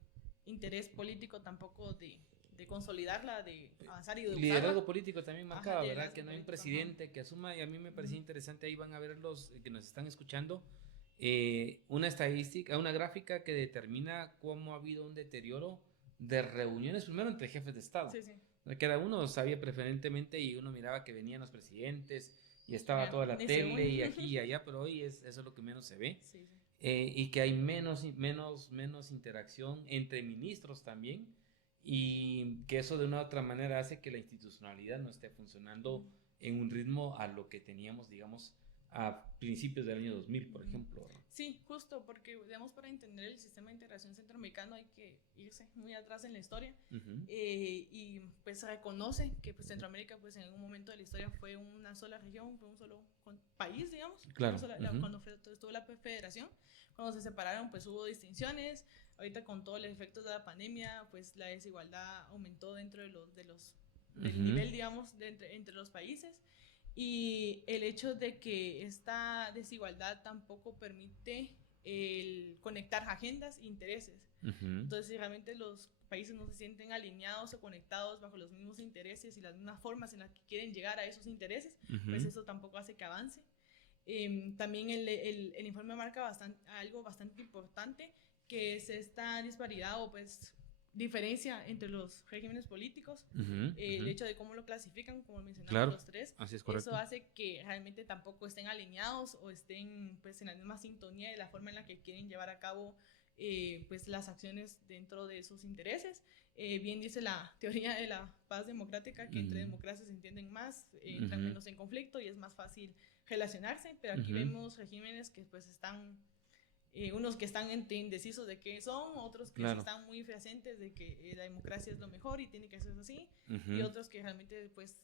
interés político tampoco de consolidarla, de avanzar y de usarla. Liderazgo político también marcado, ¿verdad? Que no hay un presidente ajá, que asuma, y a mí me parecía interesante, ahí van a ver los que nos están escuchando, una estadística, una gráfica que determina cómo ha habido un deterioro de reuniones, primero entre jefes de Estado. Sí, sí. Que cada uno sabía preferentemente y uno miraba que venían los presidentes y estaba toda la tele y aquí y allá, pero hoy eso es lo que menos se ve. Sí, sí. Y que hay menos interacción entre ministros también, y que eso de una u otra manera hace que la institucionalidad no esté funcionando en un ritmo a lo que teníamos, digamos, a principios del año 2000, por ejemplo. Sí, justo, porque digamos, para entender el sistema de integración centroamericano hay que irse muy atrás en la historia, y pues se reconoce que pues, Centroamérica pues en algún momento de la historia fue una sola región, fue un solo país, digamos, claro. Cuando estuvo la federación. Cuando se separaron pues hubo distinciones. Ahorita con todos los efectos de la pandemia pues la desigualdad aumentó dentro del nivel, digamos, entre los países. Y el hecho de que esta desigualdad tampoco permite el conectar agendas e intereses. Entonces, si realmente los países no se sienten alineados o conectados bajo los mismos intereses y las mismas formas en las que quieren llegar a esos intereses, pues eso tampoco hace que avance. También el informe marca algo bastante importante, que es esta disparidad o pues diferencia entre los regímenes políticos, el hecho de cómo lo clasifican, como mencionamos los tres. Así es, correcto. Eso hace que realmente tampoco estén alineados o estén pues en la misma sintonía de la forma en la que quieren llevar a cabo pues las acciones dentro de sus intereses. Bien dice la teoría de la paz democrática que entre democracias se entienden más, entran menos en conflicto y es más fácil relacionarse, pero aquí vemos regímenes que pues están unos que están indecisos de qué son, otros que están muy fehacientes de que la democracia es lo mejor y tiene que ser así, y otros que realmente pues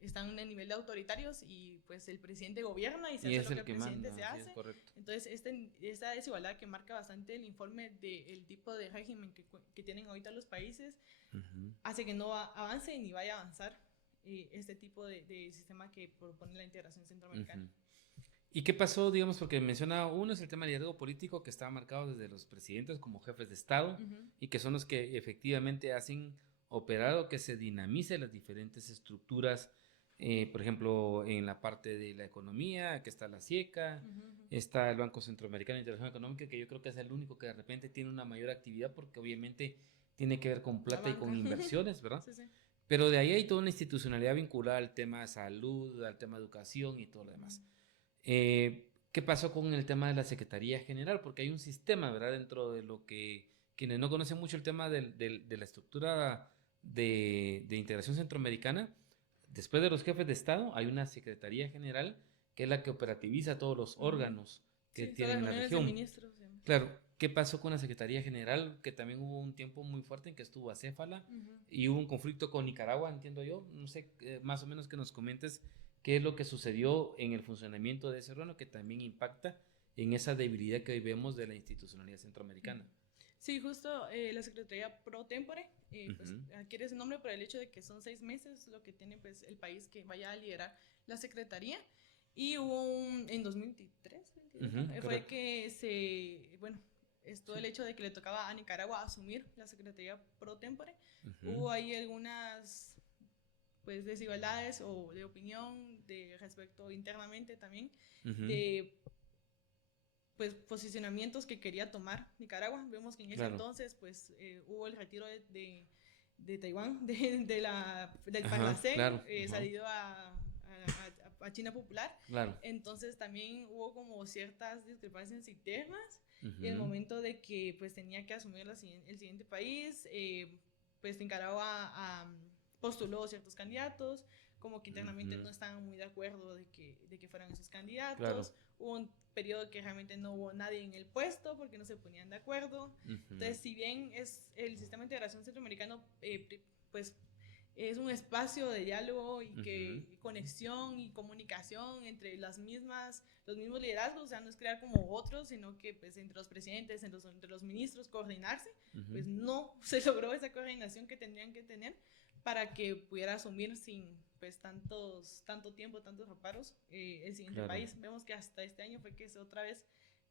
están en nivel de autoritarios y pues el presidente gobierna y se hace lo que el presidente se hace. Entonces esta desigualdad que marca bastante el informe del tipo de régimen que tienen ahorita los países hace que no avance ni vaya a avanzar este tipo de sistema que propone la integración centroamericana. ¿Y qué pasó, digamos, porque menciona uno es el tema del liderazgo político que está marcado desde los presidentes como jefes de Estado y que son los que efectivamente hacen operar o que se dinamice las diferentes estructuras, por ejemplo, en la parte de la economía, que está la SIECA, está el Banco Centroamericano de Integración Económica, que yo creo que es el único que de repente tiene una mayor actividad porque obviamente tiene que ver con plata y con inversiones, ¿verdad? Sí. Pero de ahí hay toda una institucionalidad vinculada al tema de salud, al tema de educación y todo lo demás. ¿Qué pasó con el tema de la Secretaría General? Porque hay un sistema, ¿verdad? Dentro de lo que quienes no conocen mucho el tema de la estructura de integración centroamericana, después de los jefes de Estado hay una Secretaría General que es la que operativiza todos los órganos que tienen en la región. Ministros, claro, ¿qué pasó con la Secretaría General? Que también hubo un tiempo muy fuerte en que estuvo acéfala y hubo un conflicto con Nicaragua, entiendo yo. No sé, más o menos que nos comentes qué es lo que sucedió en el funcionamiento de ese órgano que también impacta en esa debilidad que hoy vemos de la institucionalidad centroamericana. Sí, justo la Secretaría Pro Tempore pues, adquiere ese nombre por el hecho de que son 6 meses lo que tiene pues, el país que vaya a liderar la Secretaría. Y hubo en 2023 fue que estuvo el hecho de que le tocaba a Nicaragua asumir la Secretaría Pro Tempore. Hubo ahí algunas pues desigualdades o de opinión de respecto internamente también de pues posicionamientos que quería tomar Nicaragua. Vemos que en ese entonces pues hubo el retiro de Taiwán del Parlacén, salido a a China Popular. Claro. Entonces también hubo como ciertas discrepancias internas. Uh-huh. Y en el momento de que pues tenía que asumir el siguiente país, pues Nicaragua postuló ciertos candidatos, como que internamente no estaban muy de acuerdo de que fueran esos candidatos. Claro. Hubo un periodo que realmente no hubo nadie en el puesto porque no se ponían de acuerdo. Entonces, si bien es el sistema de integración centroamericano, pues es un espacio de diálogo y conexión y comunicación entre los mismos liderazgos, o sea, no es crear como otros, sino que pues entre los presidentes, entre los ministros, coordinarse, pues no se logró esa coordinación que tendrían que tener para que pudiera asumir sin pues tanto tiempo, tantos reparos el siguiente país. Vemos que hasta este año fue que otra vez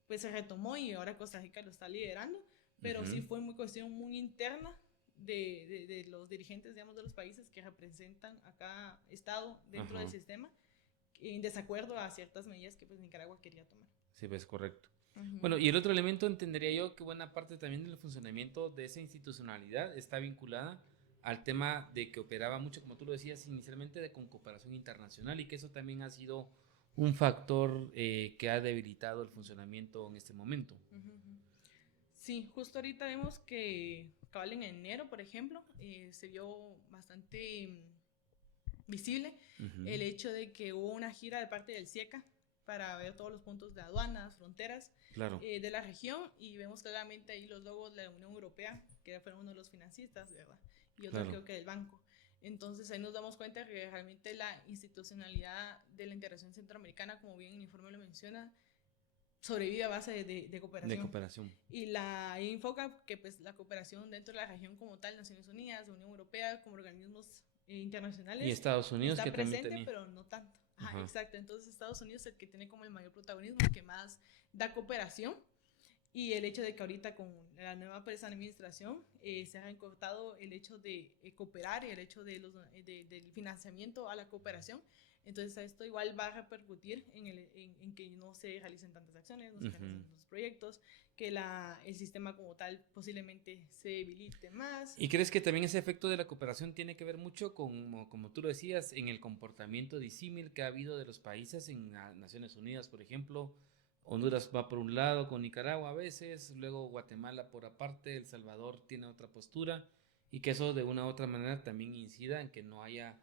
pues se retomó y ahora Costa Rica lo está liderando, pero sí fue muy cuestión muy interna de los dirigentes, digamos, de los países que representan a cada estado dentro del sistema, en desacuerdo a ciertas medidas que pues Nicaragua quería tomar. Sí, pues correcto. Bueno, y el otro elemento entendería yo que buena parte también del funcionamiento de esa institucionalidad está vinculada al tema de que operaba mucho, como tú lo decías inicialmente, con cooperación internacional, y que eso también ha sido un factor que ha debilitado el funcionamiento en este momento. Sí, justo ahorita vemos que cabal en enero, por ejemplo, se vio bastante visible el hecho de que hubo una gira de parte del CIECA para ver todos los puntos de aduanas, fronteras de la región, y vemos claramente ahí los logos de la Unión Europea, que fueron uno de los financistas, ¿verdad? Y otro creo que del banco. Entonces ahí nos damos cuenta que realmente la institucionalidad de la integración centroamericana, como bien el informe lo menciona, sobrevive a base de cooperación. De cooperación. Y ahí enfoca que pues la cooperación dentro de la región como tal, Naciones Unidas, Unión Europea, como organismos internacionales. Y Estados Unidos, está que presente, también tenía. Pero no tanto. Exacto. Entonces Estados Unidos es el que tiene como el mayor protagonismo, el que más da cooperación. Y el hecho de que ahorita con la nueva administración se ha recortado el hecho de cooperar y el hecho del financiamiento a la cooperación. Entonces esto igual va a repercutir en que no se realicen tantas acciones, no se realicen tantos proyectos, que el sistema como tal posiblemente se debilite más. ¿Y crees que también ese efecto de la cooperación tiene que ver mucho con, como tú lo decías, en el comportamiento disímil que ha habido de los países en Naciones Unidas, por ejemplo? Honduras va por un lado con Nicaragua a veces, luego Guatemala por aparte, El Salvador tiene otra postura, y que eso de una u otra manera también incida en que no haya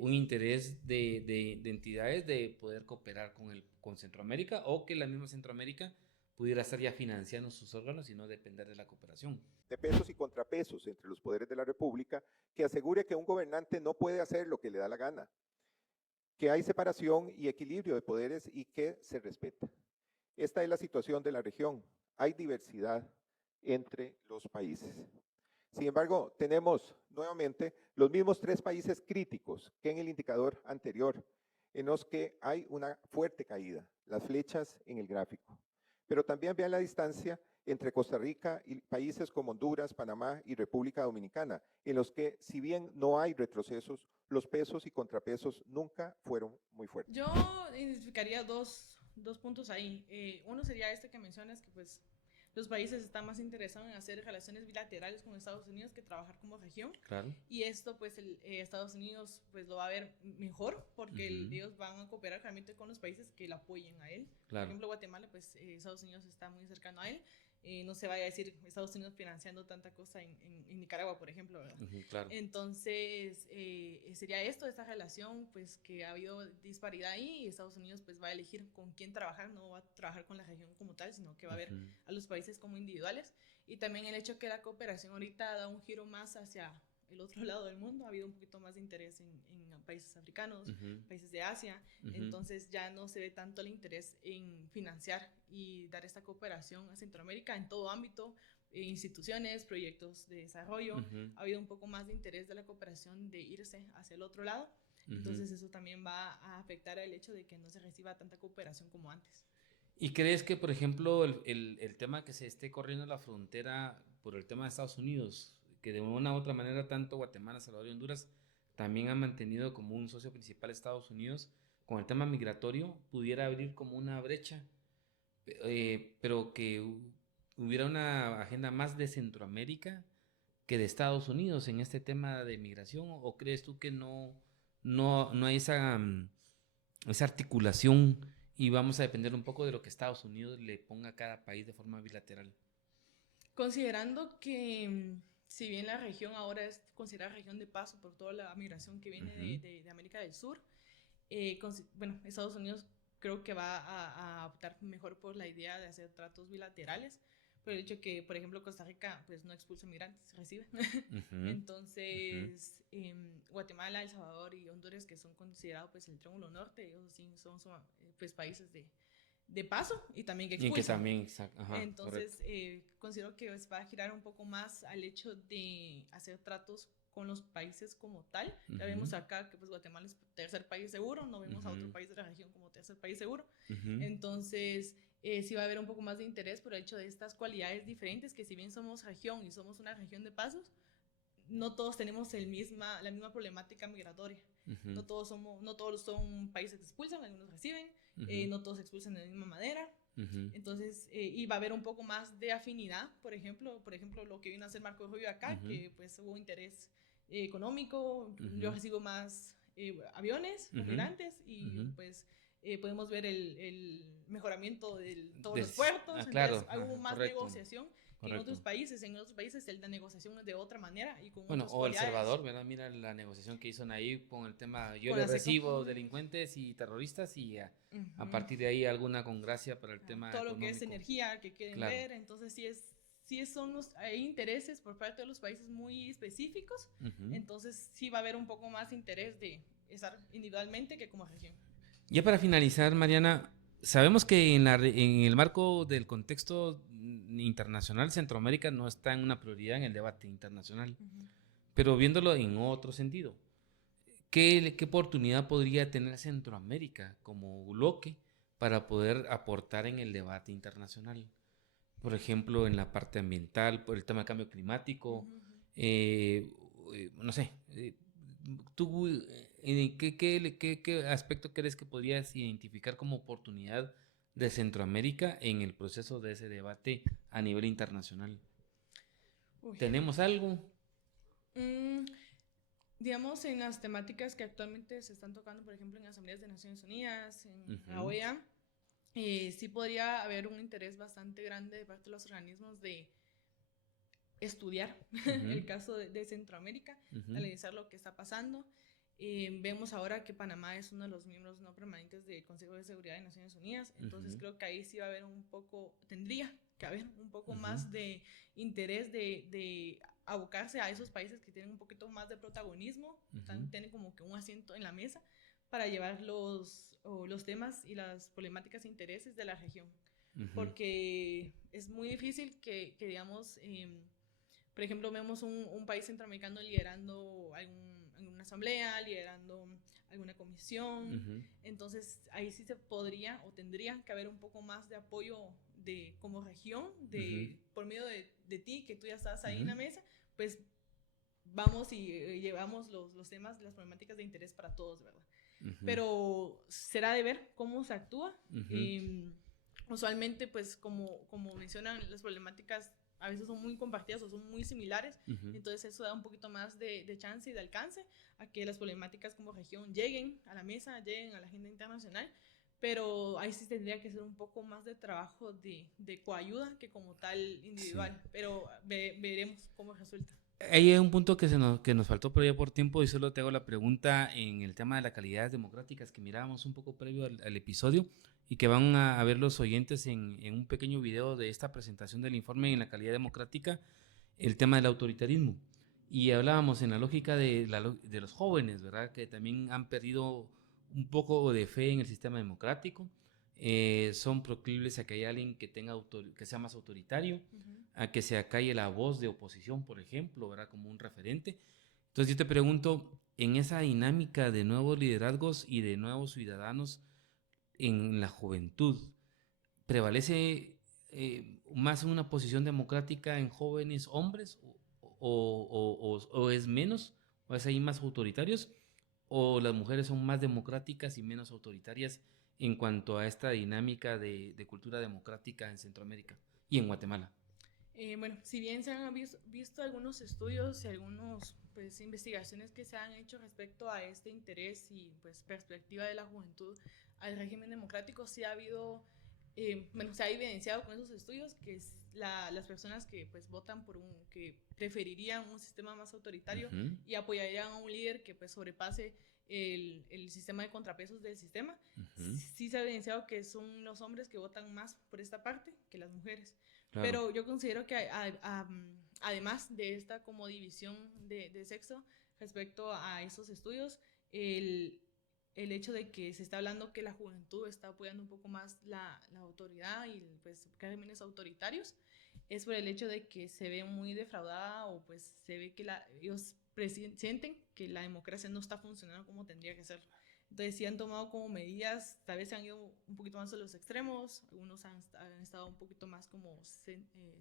un interés de entidades de poder cooperar con Centroamérica, o que la misma Centroamérica pudiera estar ya financiando sus órganos y no depender de la cooperación. De pesos y contrapesos entre los poderes de la República que asegure que un gobernante no puede hacer lo que le da la gana, que hay separación y equilibrio de poderes y que se respeta. Esta es la situación de la región. Hay diversidad entre los países. Sin embargo, tenemos nuevamente los mismos 3 países críticos que en el indicador anterior, en los que hay una fuerte caída, las flechas en el gráfico. Pero también vean la distancia entre Costa Rica y países como Honduras, Panamá y República Dominicana, en los que, si bien no hay retrocesos, los pesos y contrapesos nunca fueron muy fuertes. Yo identificaría dos puntos ahí. Uno sería este que mencionas, que pues los países están más interesados en hacer relaciones bilaterales con Estados Unidos que trabajar como región. Claro. Y esto pues Estados Unidos pues lo va a ver mejor porque ellos van a cooperar realmente con los países que lo apoyen a él. Claro. Por ejemplo, Guatemala, pues Estados Unidos está muy cercano a él. No se vaya a decir Estados Unidos financiando tanta cosa en Nicaragua, por ejemplo, ¿verdad? Claro. Entonces, sería esta relación, pues que ha habido disparidad ahí, y Estados Unidos pues va a elegir con quién trabajar, no va a trabajar con la región como tal, sino que va a ver a los países como individuales. Y también el hecho que la cooperación ahorita da un giro más hacia el otro lado del mundo, ha habido un poquito más de interés en países africanos, países de Asia, entonces ya no se ve tanto el interés en financiar y dar esta cooperación a Centroamérica en todo ámbito, instituciones, proyectos de desarrollo, ha habido un poco más de interés de la cooperación de irse hacia el otro lado, entonces eso también va a afectar el hecho de que no se reciba tanta cooperación como antes. ¿Y crees que, por ejemplo, el tema que se esté corriendo la frontera por el tema de Estados Unidos, que de una u otra manera tanto Guatemala, Salvador y Honduras también han mantenido como un socio principal a Estados Unidos, con el tema migratorio, pudiera abrir como una brecha, pero que hubiera una agenda más de Centroamérica que de Estados Unidos en este tema de migración? ¿O crees tú que no hay esa articulación y vamos a depender un poco de lo que Estados Unidos le ponga a cada país de forma bilateral? Considerando que si bien la región ahora es considerada región de paso por toda la migración que viene de América del Sur, bueno, Estados Unidos creo que va a optar mejor por la idea de hacer tratos bilaterales, por el hecho que, por ejemplo, Costa Rica pues no expulsa migrantes, recibe. Entonces, Guatemala, El Salvador y Honduras, que son considerados pues el Triángulo Norte, ellos sí son pues países de paso y también que expulsan. Y que también, Entonces, considero que va a girar un poco más al hecho de hacer tratos con los países como tal. Ya vemos acá que pues Guatemala es tercer país seguro, no vemos a otro país de la región como tercer país seguro. Entonces, sí va a haber un poco más de interés por el hecho de estas cualidades diferentes, que si bien somos región y somos una región de pasos, no todos tenemos la misma problemática migratoria. No todos son países que expulsan, algunos reciben, no todos expulsan de la misma manera. Entonces, y va a haber un poco más de afinidad, por ejemplo, lo que vino a hacer Marco Rubio acá, que pues hubo interés económico, yo recibo más aviones, migrantes, y pues podemos ver el mejoramiento de todos los puertos, claro, entonces hubo más correcto. negociación. En otros países la negociación es de otra manera y con bueno, otras o El cualidades. Salvador, ¿verdad? Mira la negociación que hizo Nayib con el tema, yo le recibo delincuentes y terroristas y a partir de ahí alguna con gracia para el tema todo económico. Lo que es energía que quieren ver, entonces hay intereses por parte de los países muy específicos, entonces sí va a haber un poco más interés de estar individualmente que como región. Ya para finalizar, Mariana, sabemos que en el marco del contexto internacional, Centroamérica no está en una prioridad en el debate internacional, pero viéndolo en otro sentido, ¿qué oportunidad podría tener Centroamérica como bloque para poder aportar en el debate internacional? Por ejemplo, en la parte ambiental, por el tema del cambio climático, no sé, ¿tú qué aspecto crees que podrías identificar como oportunidad de Centroamérica en el proceso de ese debate a nivel internacional? ¿Tenemos algo? Digamos, en las temáticas que actualmente se están tocando, por ejemplo, en asambleas de Naciones Unidas, en la OEA, sí podría haber un interés bastante grande de parte de los organismos de estudiar el caso de Centroamérica, analizar lo que está pasando. Vemos ahora que Panamá es uno de los miembros no permanentes del Consejo de Seguridad de Naciones Unidas, entonces creo que ahí sí va a haber tendría que haber un poco más de interés de abocarse a esos países que tienen un poquito más de protagonismo, tienen como que un asiento en la mesa para llevar los temas y las problemáticas e intereses de la región, porque es muy difícil que digamos, por ejemplo, vemos un país centroamericano liderando alguna asamblea, liderando alguna comisión, entonces ahí sí se podría o tendría que haber un poco más de apoyo como región, por medio de ti, que tú ya estás ahí en la mesa, pues vamos y llevamos los temas, las problemáticas de interés para todos, ¿verdad? Pero será de ver cómo se actúa. Usualmente, pues como mencionan, las problemáticas a veces son muy compartidas o son muy similares, entonces eso da un poquito más de chance y de alcance a que las problemáticas como región lleguen a la mesa, lleguen a la agenda internacional, pero ahí sí tendría que ser un poco más de trabajo de coayuda que como tal individual, pero veremos cómo resulta. Hay un punto que nos faltó por allá por tiempo y solo te hago la pregunta en el tema de las calidades democráticas que mirábamos un poco previo al episodio y que van a ver los oyentes en un pequeño video de esta presentación del informe en la calidad democrática, el tema del autoritarismo. Y hablábamos en la lógica de los jóvenes, ¿verdad? Que también han perdido un poco de fe en el sistema democrático. Son proclives a que haya alguien que sea más autoritario, a que se acalle la voz de oposición, por ejemplo, ¿verdad? Como un referente. Entonces yo te pregunto, en esa dinámica de nuevos liderazgos y de nuevos ciudadanos en la juventud, ¿prevalece más una posición democrática en jóvenes hombres o es menos? ¿O es ahí más autoritarios? ¿O las mujeres son más democráticas y menos autoritarias en cuanto a esta dinámica de cultura democrática en Centroamérica y en Guatemala? Bueno, si bien se han visto algunos estudios y algunas pues, investigaciones que se han hecho respecto a este interés y pues, perspectiva de la juventud al régimen democrático, sí ha habido, bueno, se ha evidenciado con esos estudios que las personas que pues, votan que preferirían un sistema más autoritario y apoyarían a un líder que pues, sobrepase el sistema de contrapesos del sistema, sí se ha evidenciado que son los hombres que votan más por esta parte que las mujeres. Claro. Pero yo considero que además de esta como división de sexo respecto a esos estudios, el hecho de que se está hablando que la juventud está apoyando un poco más la autoridad y pues regímenes autoritarios, es por el hecho de que se ve muy defraudada o pues se ve que ellos sienten que la democracia no está funcionando como tendría que ser. Entonces sí han tomado como medidas, tal vez se han ido un poquito más a los extremos, algunos han estado un poquito más como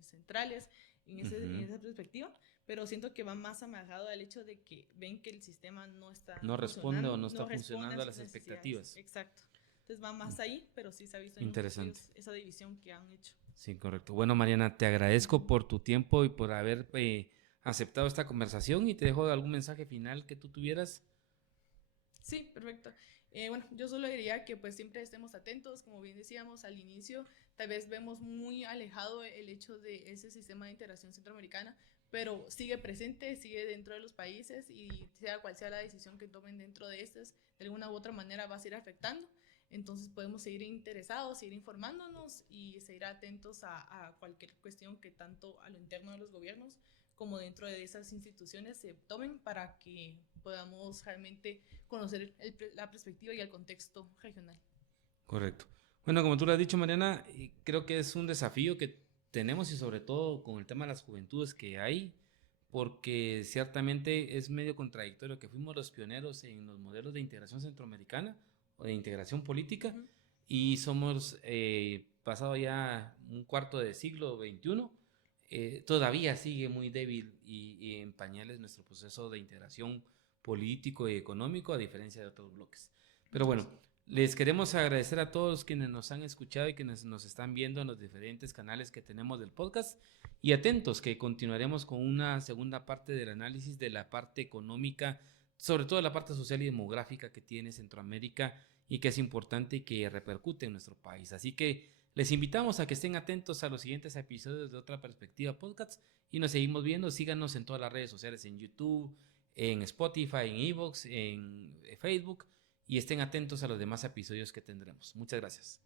centrales en esa perspectiva, pero siento que va más amarrado al hecho de que ven que el sistema no responde o no está funcionando a las expectativas. Exacto. Entonces va más ahí, pero sí se ha visto interesante esa división que han hecho. Sí, correcto. Bueno, Mariana, te agradezco por tu tiempo y por haber aceptado esta conversación y te dejo algún mensaje final que tú tuvieras. Sí, perfecto. Bueno, yo solo diría que pues siempre estemos atentos, como bien decíamos al inicio, tal vez vemos muy alejado el hecho de ese sistema de integración centroamericana, pero sigue presente, sigue dentro de los países y sea cual sea la decisión que tomen dentro de estas, de alguna u otra manera va a seguir afectando. Entonces podemos seguir interesados, seguir informándonos y seguir atentos a cualquier cuestión que tanto a lo interno de los gobiernos como dentro de esas instituciones se tomen para que podamos realmente conocer la perspectiva y el contexto regional. Correcto. Bueno, como tú lo has dicho, Mariana, creo que es un desafío que tenemos y sobre todo con el tema de las juventudes que hay, porque ciertamente es medio contradictorio que fuimos los pioneros en los modelos de integración centroamericana o de integración política y somos pasado ya un cuarto de siglo XXI. Todavía sigue muy débil y en pañales nuestro proceso de integración político y económico, a diferencia de otros bloques. Pero bueno, les queremos agradecer a todos quienes nos han escuchado y quienes nos están viendo en los diferentes canales que tenemos del podcast y atentos que continuaremos con una segunda parte del análisis de la parte económica, sobre todo la parte social y demográfica que tiene Centroamérica y que es importante y que repercute en nuestro país. Así que les invitamos a que estén atentos a los siguientes episodios de Otra Perspectiva Podcast y nos seguimos viendo. Síganos en todas las redes sociales, en YouTube, en Spotify, en iVoox, en Facebook y estén atentos a los demás episodios que tendremos. Muchas gracias.